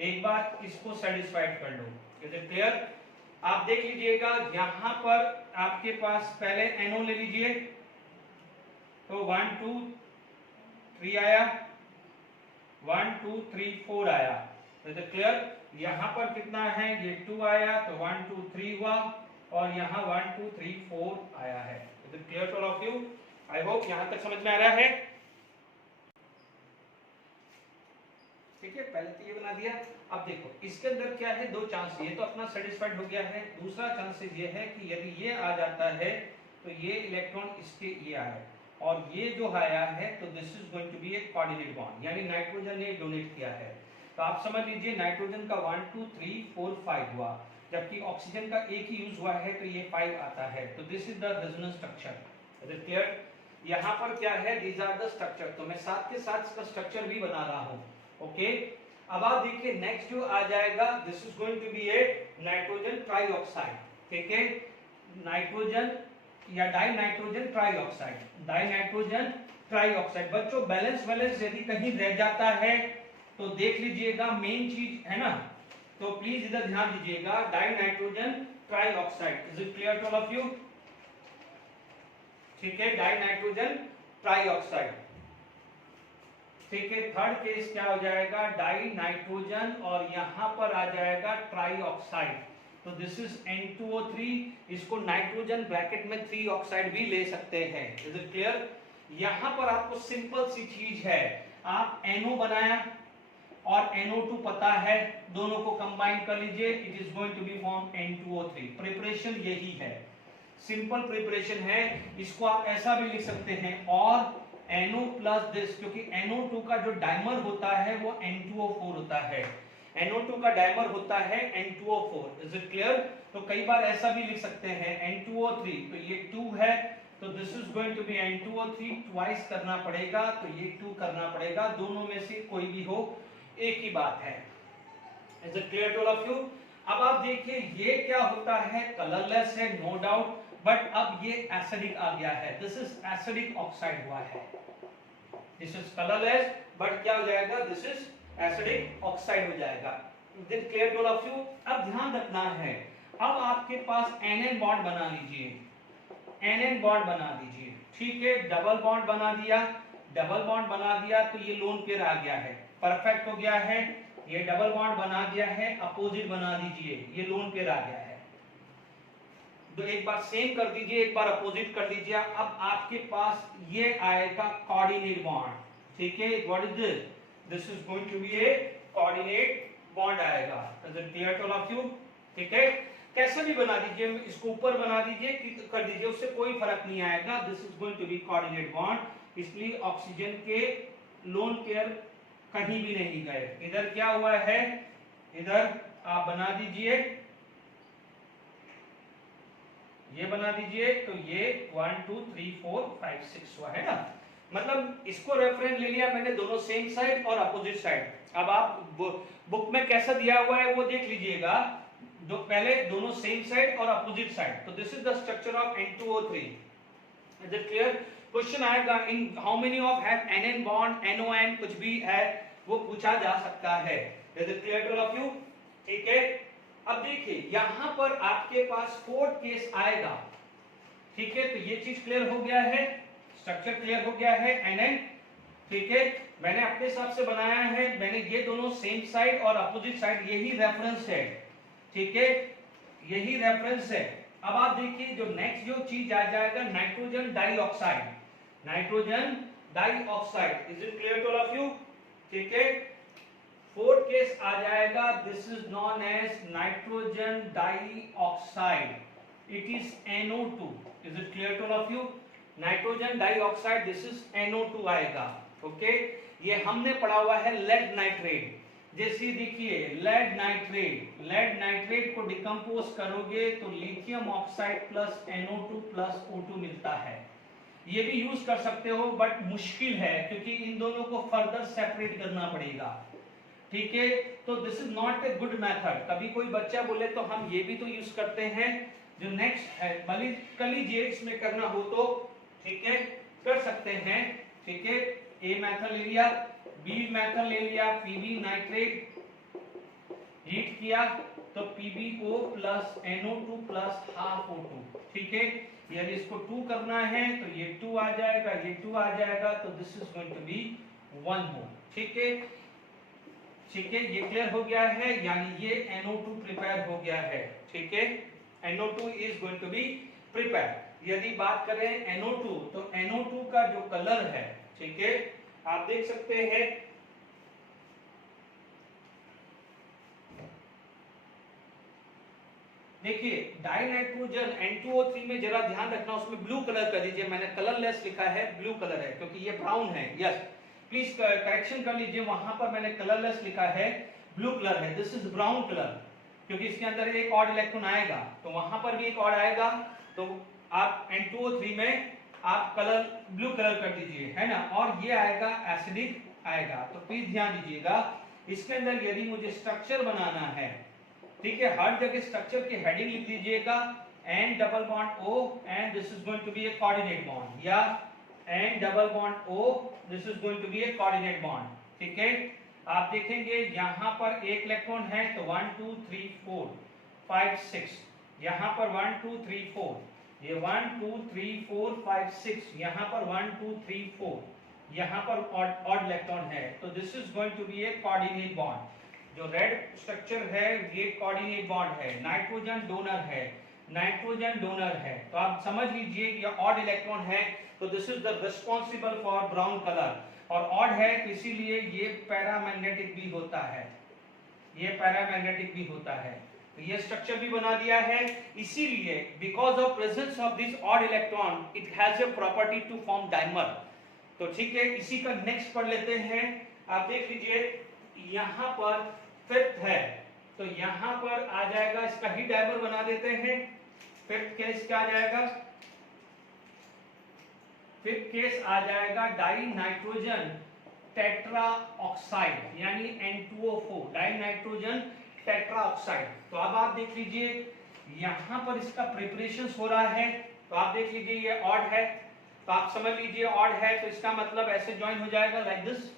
एक बार इसको सेटिस्फाइड कर लो। Is it clear? आप देख लीजिएगा यहां पर आपके पास पहले NO ले लीजिए, तो 1 2 3 आया, 1 2 3 4 आया। Is it clear? यहां पर कितना है, ये 2 आया, तो 1 2 3 हुआ, और यहाँ 1 2 3 4 आया है। Is it clear to all of you? I hope यहां तक समझ में आ रहा है। ठीक है, पहले तो ये बना दिया। अब देखो इसके अंदर क्या है, दो चांस, ये तो अपना सेटिस्फाइड हो गया है। दूसरा चांसेस ये है कि यदि ये आ जाता है तो ये इलेक्ट्रॉन इसके ये आया, और ये जो आया है तो this is going to be a coordinate bond, यानी नाइट्रोजन ने डोनेट किया है। तो आप समझ लीजिए नाइट्रोजन का 1 2 3 4 5 हुआ, जबकि ऑक्सीजन का एक ही यूज हुआ है तो ये 5 आता है। तो this is the resonance structure. Is it clear? यहाँ पर क्या है, दीज आर द स्ट्रक्चर, तो मैं साथ के साथ इसका स्ट्रक्चर भी बना रहा हूँ। ओके, अब आप देखिए नेक्स्ट जो आ जाएगा, this is going to be a nitrogen trioxide, ठीक है, नाइट्रोजन या dinitrogen trioxide, dinitrogen trioxide. बच्चों बैलेंस यदि कहीं रह जाता है तो देख लीजिएगा, मेन चीज है ना, तो प्लीज इधर ध्यान दीजिएगा, dinitrogen trioxide. Is it clear to all of you? ठीक है, डाई नाइट्रोजन ट्राइऑक्साइड, ठीक है। थर्ड केस क्या हो जाएगा, डाई नाइट्रोजन, और यहां पर आ जाएगा ट्राइऑक्साइड, तो दिस इज N2O3। इसको नाइट्रोजन ब्रैकेट में 3 ऑक्साइड भी ले सकते हैं। Is it clear? यहां पर आपको सिंपल सी चीज है, आप NO बनाया और NO2 पता है, दोनों को कंबाइन कर लीजिए, it is going to be form N2O3। Preparation यही है, सिंपल प्रिपरेशन है। इसको आप ऐसा भी लिख सकते हैं, और NO प्लस दिस, क्योंकि NO2 का जो डाइमर होता है वो N2O4 होता है, NO2 का डाइमर होता है N2O4। Is it clear? तो कई बार ऐसा भी लिख सकते हैं N2O3, तो ये 2 है, तो this is going to be N2O3, twice करना पड़ेगा, तो ये 2 करना पड़ेगा, दोनों में से कोई भी हो, एक ही बात है। Is it clear to all of you? अब आप देखिए ये क्या होता है, कलरलेस है नो डाउट, बट अब ये एसिडिक आ गया है, दिस इज एसिडिक ऑक्साइड हुआ है। दिस इज कलरलेस, बट क्या हो जाएगा, दिस इज एसिडिक ऑक्साइड हो जाएगा। Is it clear to all of you? अब ध्यान रखना है, अब आपके पास NN बॉन्ड बना लीजिए, NN बॉन्ड बना दीजिए, ठीक है, डबल बॉन्ड बना दिया, डबल बॉन्ड बना दिया, तो ये लोन पेयर आ गया है, परफेक्ट हो गया है। ये डबल बॉन्ड बना दिया है, अपोजिट बना दीजिए, ये लोन पेयर आ गया है। तो एक बार सेम कर दीजिए, एक बार अपोजिट कर दीजिए, अब आपके पास ये आएगा कोऑर्डिनेट बॉन्ड, ठीक है। What is this? This is going to be a coordinate bond आएगा। Is it clear to all of you? ठीक है, कैसे भी बना दीजिए, इसको ऊपर बना दीजिए, कर दीजिए, उससे कोई फर्क नहीं आएगा। This is going to be coordinate bond, इसलिए ऑक्सीजन के लोन पेयर कहीं भी नहीं गए। इधर क्या हुआ है, इधर आप बना दीजिए, ये बना दीजिए, तो ये 1 2 3 4 5 6 हुआ है ना, मतलब इसको रेफरेंस ले लिया मैंने, दोनों सेम साइड और अपोजिट साइड। अब आप बुक में कैसा दिया हुआ है वो देख लीजिएगा, पहले दोनों सेम साइड और अपोजिट साइड, तो this is the structure of N2O3। Is it clear? Question आएगा in how many of have NN bond, NON, कुछ भी है वो पूछा जा सकता है। Is it clear to all of you? ठीक है, अब देखिए यहां पर आपके पास फोर्थ केस आएगा, ठीक है। तो ये चीज क्लियर हो गया है, स्ट्रक्चर क्लियर हो गया है NN, ठीक है। मैंने अपने हिसाब से बनाया है, मैंने ये दोनों सेम साइड और अपोजिट साइड, यही रेफरेंस है, ठीक है, यही रेफरेंस है। अब आप देखिए जो नेक्स्ट जो चीज आ जाएगा nitrogen dioxide, nitrogen dioxide, is it clear to all of you, ठीक है। फोर्थ केस आ जाएगा, this is known as nitrogen dioxide, it is NO2, is it clear to all of you, nitrogen dioxide, this is NO2 आएगा, okay. ये हमने पढ़ा हुआ है लेड नाइट्रेट, जैसे देखिए लेड नाइट्रेट को डिकम्पोज करोगे तो lithium oxide plus NO2 plus O2 मिलता है। ये भी यूज कर सकते हो बट मुश्किल है क्योंकि इन दोनों को फर्दर सेपरेट करना पड़ेगा, ठीक है। तो this is not a good method. कभी कोई बच्चा बोले तो हम ये भी तो यूज करते हैं, जो नेक्स्ट है भले कर लीजिए, इसमें करना हो तो ठीक है कर सकते हैं, ठीक है। ए मेथड ले लिया, बी मेथड ले लिया, पीबी नाइट्रेट हीट किया तो PbO plus NO2 plus half O2, ठीक है। यदि इसको 2 करना है तो ये 2 आ जाएगा, ये 2 आ जाएगा, तो this is going to be 1 mole, ठीक है, ठीक है। ये क्लियर हो गया है, यानी ये NO2 प्रिपेयर हो गया है, ठीक है। NO2 is going to be prepare. यदि बात करें NO2, तो NO2 का जो कलर है, ठीक है, आप देख सकते हैं, देखिए डाइनाइट्रोजन N2O3 में जरा ध्यान रखना, उसमें ब्लू कलर कर दीजिए, मैंने कलरलेस लिखा है, ब्लू कलर है क्योंकि ये ब्राउन है, यस प्लीज करेक्शन कर लीजिए, वहां पर मैंने कलरलेस लिखा है, ब्लू कलर है, दिस इज ब्राउन कलर, क्योंकि इसके अंदर एक ऑड इलेक्ट्रॉन आएगा तो वहां पर भी एक ऑड आएगा, तो आप N2O3 में आप कलर ब्लू कलर कर दीजिए, है ना, और ये आएगा एसिडिक आएगा। तो प्लीज ध्यान दीजिएगा, इसके अंदर यदि मुझे स्ट्रक्चर बनाना है, ठीक है, हर जगह स्ट्रक्चर की हेडिंग लिख दीजिएगा N double bond O and this is going to be a coordinate bond, या N double bond O this is going to be a coordinate bond, ठीक है। आप देखेंगे यहां पर एक इलेक्ट्रॉन है तो 1 2 3 4 5 6, यहां पर 1 2 3 4, ये 1 2 3 4 5 6, यहां पर 1 2 3 4, यहां पर ऑड इलेक्ट्रॉन है, तो this is going to be a coordinate bond. जो रेड स्ट्रक्चर है ये कोऑर्डिनेट बॉन्ड है, नाइट्रोजन डोनर है, नाइट्रोजन डोनर है, तो आप समझ लीजिए ये ऑड इलेक्ट्रॉन है, तो this is the responsible for brown colour, और ऑड है तो इसीलिए ये पैरामैग्नेटिक भी होता है, ये पैरामैग्नेटिक भी होता है, तो ये स्ट्रक्चर भी बना दिया है। इसीलिए because of presence of this odd electron it has a property to form dimer. तो ठीक है, इसी का नेक्स्ट पढ़ लेते हैं। आप देख लीजिए यहां पर फिफ्थ है, तो यहां पर आ जाएगा, इसका ही डाइमर बना देते हैं। फिफ्थ केस क्या आ जाएगा, फिफ्थ केस आ जाएगा डाई नाइट्रोजन टेट्रा ऑक्साइड, यानी N2O4, die nitrogen tetra oxide. तो अब आप देख लीजिए यहां पर इसका प्रिपरेशन हो रहा है, तो आप देख लीजिए ये ऑड है, तो आप समझ लीजिए ऑड है तो इसका मतलब ऐसे ज्वाइन हो जाएगा लाइक दिस,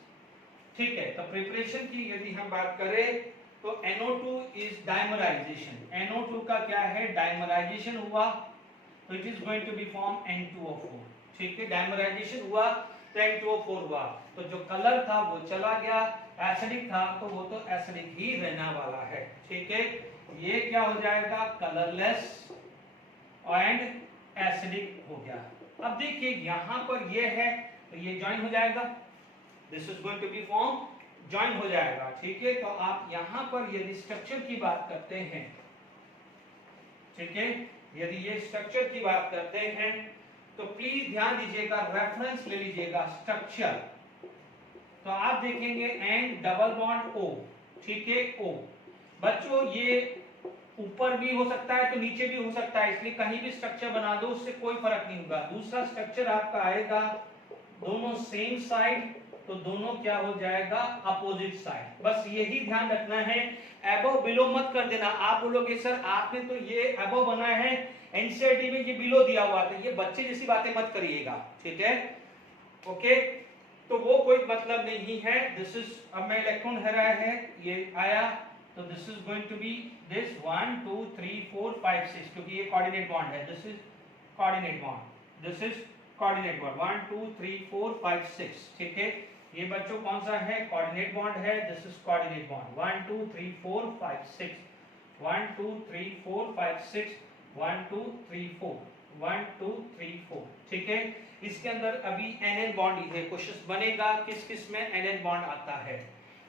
ठीक है। तो प्रिपरेशन की यदि हम बात करें तो NO2 इज डाइमराइजेशन, NO2 का क्या है, डाइमराइजेशन हुआ, तो it is going to be form N2O4, ठीक है, डाइमराइजेशन हुआ तो N2O4 हुआ, तो जो कलर था वो चला गया, एसिडिक था तो वो तो एसिडिक ही रहने वाला है, ठीक है। ये क्या हो जाएगा, कलरलेस एंड एसिडिक हो गया। अब देखिए यहां पर ये है तो ये ज्वाइन हो जाएगा, this is going to be form join हो जाएगा, ठीक है। तो आप यहां पर यदि स्ट्रक्चर की बात करते हैं, ठीक है, यदि ये स्ट्रक्चर की बात करते हैं तो प्लीज ध्यान दीजिएगा, रेफरेंस ले लीजिएगा स्ट्रक्चर, तो आप देखेंगे N डबल बॉन्ड O, ठीक है, O। बच्चों ये ऊपर भी हो सकता है तो नीचे भी हो सकता है, इसलिए कहीं भी स्ट्रक्चर बना दो उससे कोई फर्क नहीं होगा। दूसरा स्ट्रक्चर आपका आएगा दोनों सेम साइड, तो दोनों क्या हो जाएगा, अपोजिट साइड, बस यही ध्यान रखना है। एबो बिलो मत कर देना, आप बोलोगे सर आपने तो ये एबो बनाया है, एनसीईआरटी में ये बिलो दिया हुआ था, ये बच्चे जैसी बातें मत करिएगा, ठीक है, ओके। तो वो कोई मतलब नहीं है, दिस इज, अब मैं इलेक्ट्रॉन हरा है, ये आया तो this is going to be this 1 2 3 4 5 6, क्योंकि ये कोऑर्डिनेट बॉन्ड है, this is coordinate bond, this is coordinate bond 1 2 3 4 5 6, ठीक है। ये बच्चों कौन सा है, कोऑर्डिनेट बॉन्ड है, दिस इज कोऑर्डिनेट बॉन्ड 1 2 3 4 5 6 1 2 3 4 5 6 1 2 3 4 1 2 3 4, ठीक है। इसके अंदर अभी NN बॉन्ड ही है, क्वेश्चन बनेगा किस किस में NN बॉन्ड आता है।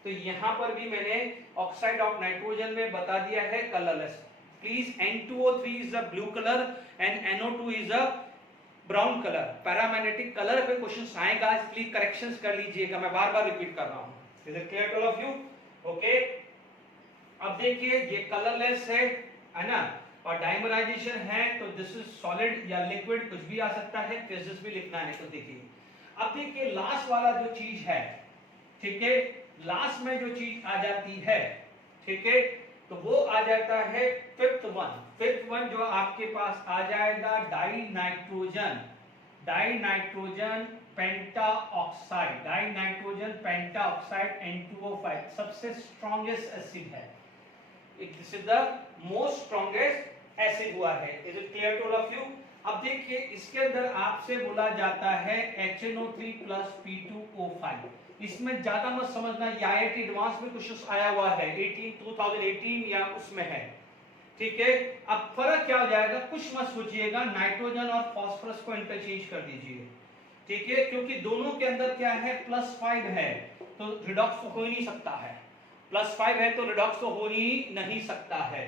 तो यहाँ पर भी मैंने ऑक्साइड ऑफ नाइट्रोजन में बता दिया है colourless. Please N2O3 is a blue colour and NO2 is a brown colour. Paramagnetic colour पे क्वेश्चन आएगा, प्लीज करेक्शंस कर लीजिएगा, मैं बार बार रिपीट कर रहा हूँ। Is it clear to all of you? Okay, अब देखिए ये कलरलेस है ना, और डाइमराइजेशन है, तो दिस इज सॉलिड या लिक्विड, कुछ भी आ सकता है, फिजिक्स भी लिखना है। तो देखिए, अब देखिए लास्ट वाला जो चीज है, ठीक है, लास्ट में जो चीज आ जाती है, ठीक है, तो वो आ जाता है फिफ्थ वन जो आपके पास आ जाएगा डाई नाइट्रोजन पेंटा ऑक्साइड, N2O5 सबसे स्ट्रॉन्गेस्ट एसिड है, this is the most strongest acid हुआ है। Is it clear to all of you? अब देखिए इसके अंदर आपसे बोला जाता है HNO3 प्लस P2O5, इसमें ज्यादा मत समझना, IIT एडवांस में क्वेश्चन आया हुआ है 2018 या उसमें है, ठीक है। अब फर्क क्या हो जाएगा, कुछ मत सोचिएगा, नाइट्रोजन और फास्फोरस को इंटरचेंज कर दीजिए, ठीक है, क्योंकि दोनों के अंदर क्या है, +5 है, तो रिडॉक्स हो ही नहीं सकता है, +5 है तो रिडॉक्स तो हो ही नहीं सकता है,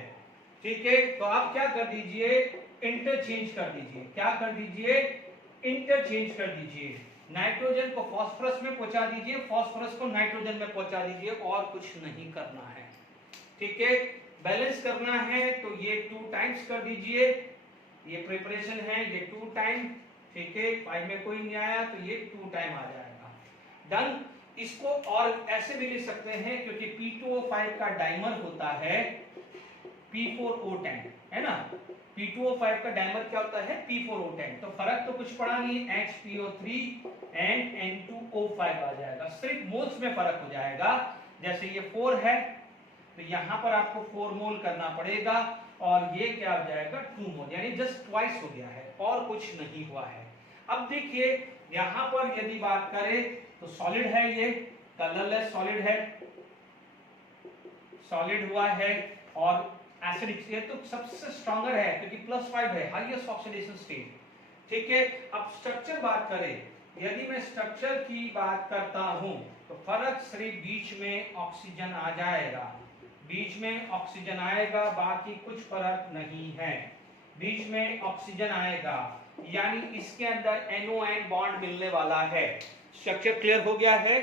ठीक है। तो आप क्या कर दीजिए, इंटरचेंज कर दीजिए, क्या कर दीजिए, इंटरचेंज कर दीजिए, नाइट्रोजन को फास्फोरस में पहुंचा दीजिए, फास्फोरस को नाइट्रोजन में पहुंचा दीजिए, और कुछ नहीं करना है, ठीक है। बैलेंस करना है तो ये 2 टाइम्स कर दीजिए, ये प्रिपरेशन है, ये 2 टाइम, ठीक है, 5 में कोई नहीं आया तो ये 2 टाइम आ जाएगा, डन। इसको और ऐसे भी लिख सकते हैं, क्योंकि P2O5 का डाइमर होता है P4O10, है ना, P2O5 का डाइमर क्या होता है, P4O10, तो फर्क तो कुछ पड़ा नहीं, HPO3 एंड N2O5 आ जाएगा, सिर्फ मोल्स में फर्क हो जाएगा। जैसे ये 4 है तो यहाँ पर आपको 4 मोल करना पड़ेगा, और ये क्या हो जाएगा 2 मोल, यानी जस्ट ट्वाइस हो गया है, और कुछ नहीं हुआ है। अब देखिए यहाँ पर यदि बात करें तो सॉलिड है, ये कलरलेस सॉलिड है, सॉलिड हुआ है, और एसिडिक, ये तो सबसे स्ट्रॉन्गर है क्योंकि +5 है, हाईएस्ट ऑक्सीडेशन स्टेट, ठीक है। अब स्ट्रक्चर बात करें, यदि मैं स्ट्रक्चर की बात करता हूं तो फर्क सिर्फ बीच में ऑक्सीजन आ जाएगा, बीच में ऑक्सीजन आएगा, बाकी कुछ फर्क नहीं है, बीच में ऑक्सीजन आएगा, यानी इसके अंदर NON बॉन्ड मिलने वाला है। स्ट्रक्चर क्लियर हो गया है,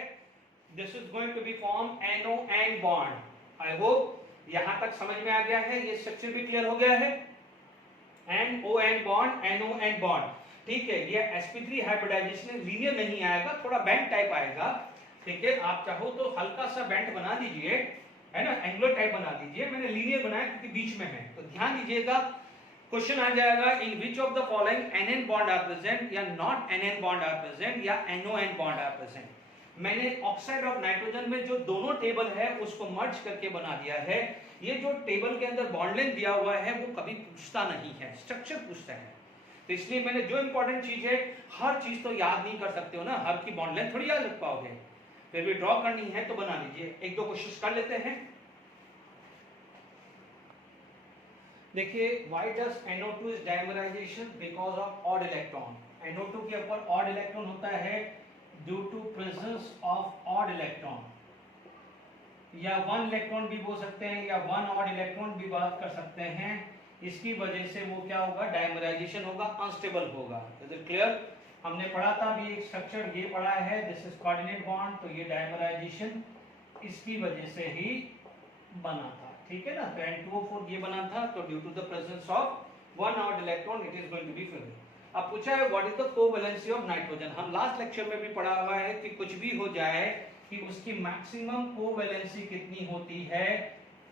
this is going to be form NON bond. I hope यहां तक समझ में आ गया है, ये स्ट्रक्चर भी क्लियर हो गया है, NON बॉन्ड, NON बॉन्ड, ठीक है। ये sp3 हाइब्रिडाइजेशन लीनियर नहीं आएगा, थोड़ा बेंड टाइप आएगा, ठीक है। आप चाहो तो हल्का सा बेंड बना दीजिए, है ना, एंगुलर टाइप बना दीजिए, मैंने लीनियर बनाया क्योंकि बीच में है। तो ध्यान दीजिएगा, क्वेश्चन आ जाएगा, in which of the following NN bond are present, या not NN bond are present, या NON बॉन्ड आर प्रेजेंट। मैंने ऑक्साइड ऑफ नाइट्रोजन में जो दोनों टेबल है उसको मर्ज करके बना दिया है। ये जो टेबल के अंदर बॉन्ड लेंथ दिया हुआ है वो कभी पूछता नहीं है, स्ट्रक्चर पूछता है, तो इसलिए मैंने जो इंपॉर्टेंट चीज है, हर चीज तो याद नहीं कर सकते हो ना, हर की बॉन्ड लेंथ थोड़ी याद रख पाओगे, फिर भी ड्रॉ करनी है तो बना लीजिए। एक दो क्वेश्चन कर लेते हैं। देखिए, why does NO2 is dimerization? Because of odd electron. NO2 के ऊपर odd electron होता है due to presence of odd electron, या 1 इलेक्ट्रॉन भी बोल सकते हैं, या 1 odd इलेक्ट्रॉन भी बात कर सकते हैं। इसकी वजह से वो क्या होगा, डाइमराइजेशन होगा, अनस्टेबल होगा। Is it clear? हमने पढ़ा था भी एक स्ट्रक्चर, ये पढ़ा है, दिस इज कोऑर्डिनेट बॉन्ड, तो ये डाइमराइजेशन इसकी वजह से ही बना था, ठीक है ना। तो N2O4 ये बना था, तो due to the presence of 1 odd electron it is going to be filled. अब पूछा है what is the covalency of nitrogen. हम लास्ट लेक्चर में भी पढ़ा हुआ है कि कुछ भी हो जाए कि उसकी मैक्सिमम कोवैलेंसी कितनी होती है,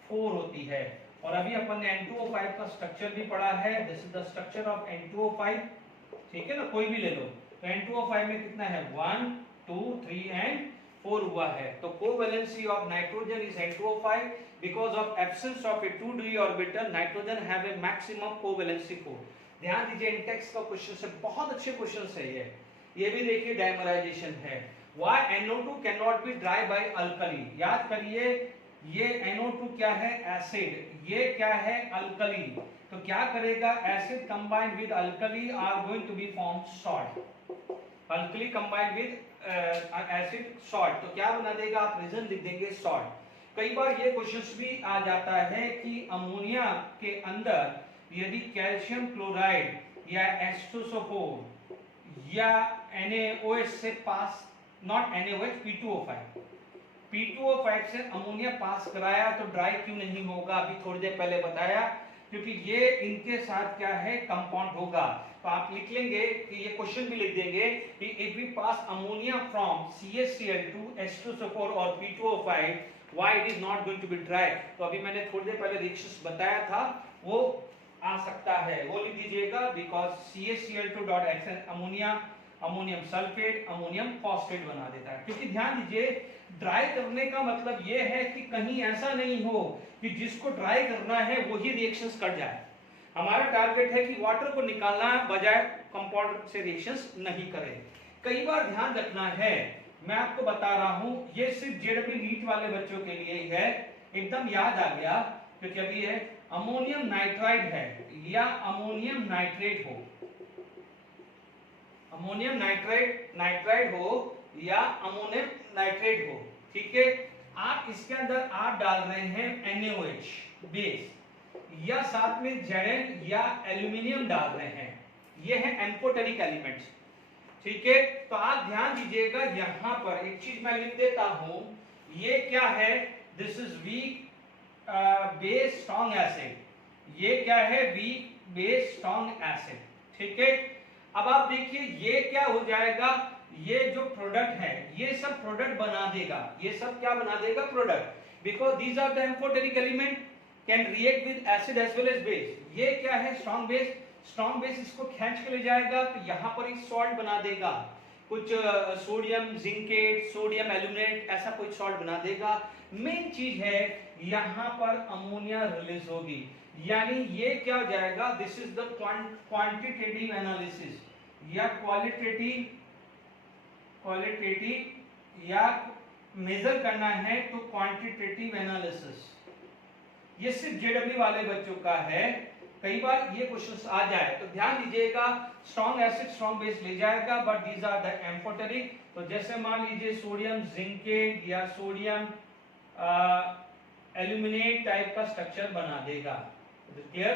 4 होती है। और अभी अपन ने N2O5 का स्ट्रक्चर भी पढ़ा है, this is the structure of N2O5, ठीक है ना, कोई भी ले लो। तो N2O5 में कितना है, 1 2 3 एंड 4 हुआ है। तो covalency of nitrogen is N2O5 because of absence of A 2d orbital nitrogen have a maximum covalency 4। ध्यान दीजिए इन टेक्स्ट का क्वेश्चन से बहुत अच्छे क्वेश्चन है ये भी देखिए डायमराइजेशन है। Why NO2 cannot be dry by alkali? याद करिए ये NO2 क्या है एसिड, ये क्या है अल्कली। तो क्या करेगा acid combined with alkali are going to be form salt. Alkali combined with acid salt, तो क्या बना देगा आप रीजन लिख देंगे सॉल्ट। कई बार ये क्वेश्चन भी आ जाता है कि अमोनिया के अंदर यदि कैल्शियम क्लोराइड या H2SO4 या NaOH से पास, नॉट NaOH, P2O5 से अमोनिया पास कराया तो ड्राई क्यों नहीं होगा, अभी थोड़ी देर पहले बताया, क्योंकि ये इनके साथ क्या है कंपाउंड होगा। तो आप लिख लेंगे कि ये क्वेश्चन भी लिख देंगे कि if we pass ammonia from CaCl2 H2SO4 और P2O5 why it is not going to be dry। तो अभी मैंने थोड़ी देर पहले रिएक्शंस बताया था वो आ सकता है, वो लिख दीजिएगा because CaCl2.X ammonia, ammonium sulphate, ammonium phosphate बना देता है। क्योंकि ध्यान दीजिए ड्राई करने का मतलब ये है कि कहीं ऐसा नहीं हो कि जिसको ड्राई करना है वही रिएक्शंस कर जाए। हमारा टारगेट है कि वाटर को निकालना बजाय कंपाउंड से रिएक्शंस नहीं करे। कई बार ध्यान रखना है, मैं आपको बता रहा हूं ये सिर्फ जेडब्ल्यू नीट वाले बच्चों के लिए ही है, एकदम याद आ गया, क्योंकि अभी है अमोनियम नाइट्राइड है या अमोनियम नाइट्रेट हो, अमोनियम नाइट्राइड हो या अमोनियम नाइट्रेट हो, ठीक है। आप इसके अंदर आप डाल रहे हैं NaOH बेस या साथ में Zn या एल्यूमिनियम डाल रहे हैं, ये है एम्फोटेरिक एलिमेंट्स, ठीक है। तो आप ध्यान दीजिएगा यहां पर एक चीज मैं लिख देता हूं, ये क्या है, this is weak base strong acid, ये क्या है वीक बेस स्ट्रॉन्ग एसिड, ठीक है। अब आप देखिए ये क्या हो जाएगा, ये जो प्रोडक्ट है ये सब प्रोडक्ट बना देगा, ये सब क्या बना देगा product, because these are the amphoteric element can react with acid as well as base. ये क्या है स्ट्रॉन्ग बेस, स्ट्रॉन्ग बेस इसको खींच के ले जाएगा तो यहाँ पर एक सॉल्ट बना देगा, कुछ सोडियम जिंकेट, सोडियम एल्यूमिनेट, ऐसा कोई सॉल्ट बना देगा। मेन चीज है यहाँ पर अमोनिया रिलीज होगी, यानी ये क्या हो जाएगा, this is the quantitative analysis या क्वालिटेटिव या मेजर करना है तो क्वांटिटेटिव एनालिसिस, ये सिर्फ जेडब्ल्यू वाले बच्चों का है। कई बार ये क्वेश्चंस आ जाए तो ध्यान दीजिएगा, स्ट्रॉन्ग एसिड स्ट्रॉन्ग बेस ले जाएगा but these are the amphoteric. तो जैसे मान लीजिए सोडियम जिंकेट या सोडियम एल्यूमिनेट टाइप का स्ट्रक्चर बना देगा, क्लियर,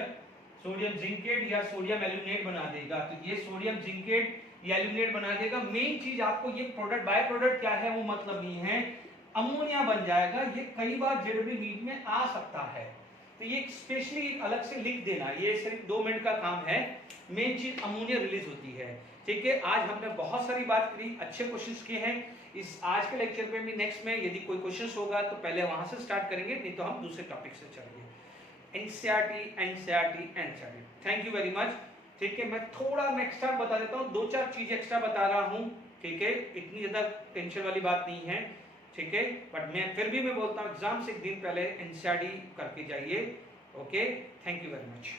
सोडियम जिंकेट या सोडियम एल्यूमिनेट बना देगा, तो ये सोडियम जिंकेट या एल्यूमिनेट बना देगा। मेन चीज आपको ये प्रोडक्ट, बाय प्रोडक्ट क्या है वो मतलब नहीं है, अमोनिया बन जाएगा। ये कई बार जेडब्ल्यू नीट में आ सकता है, तो ये स्पेशली अलग से लिख देना, ये सिर्फ 2 मिनट का काम है। मेन चीज अमोनिया रिलीज होती है, ठीक है। आज हमने बहुत सारी बात करी, अच्छे क्वेश्चंस किए हैं। इस आज के लेक्चर में भी नेक्स्ट में यदि कोई क्वेश्चंस होगा तो पहले वहां से स्टार्ट करेंगे, नहीं तो हम दूसरे टॉपिक से चलेंगे। NCERT. Thank you very much, ठीक है। मैं थोड़ा मैं एक्स्ट्रा बता देता हूँ, 2-4 चीज एक्स्ट्रा बता रहा हूँ, ठीक है। इतनी ज्यादा टेंशन वाली बात नहीं है, ठीक है। बट मैं फिर भी मैं बोलता हूँ एग्जाम से एक दिन पहले एनसीईआरटी करके जाइए, okay. Thank you very much.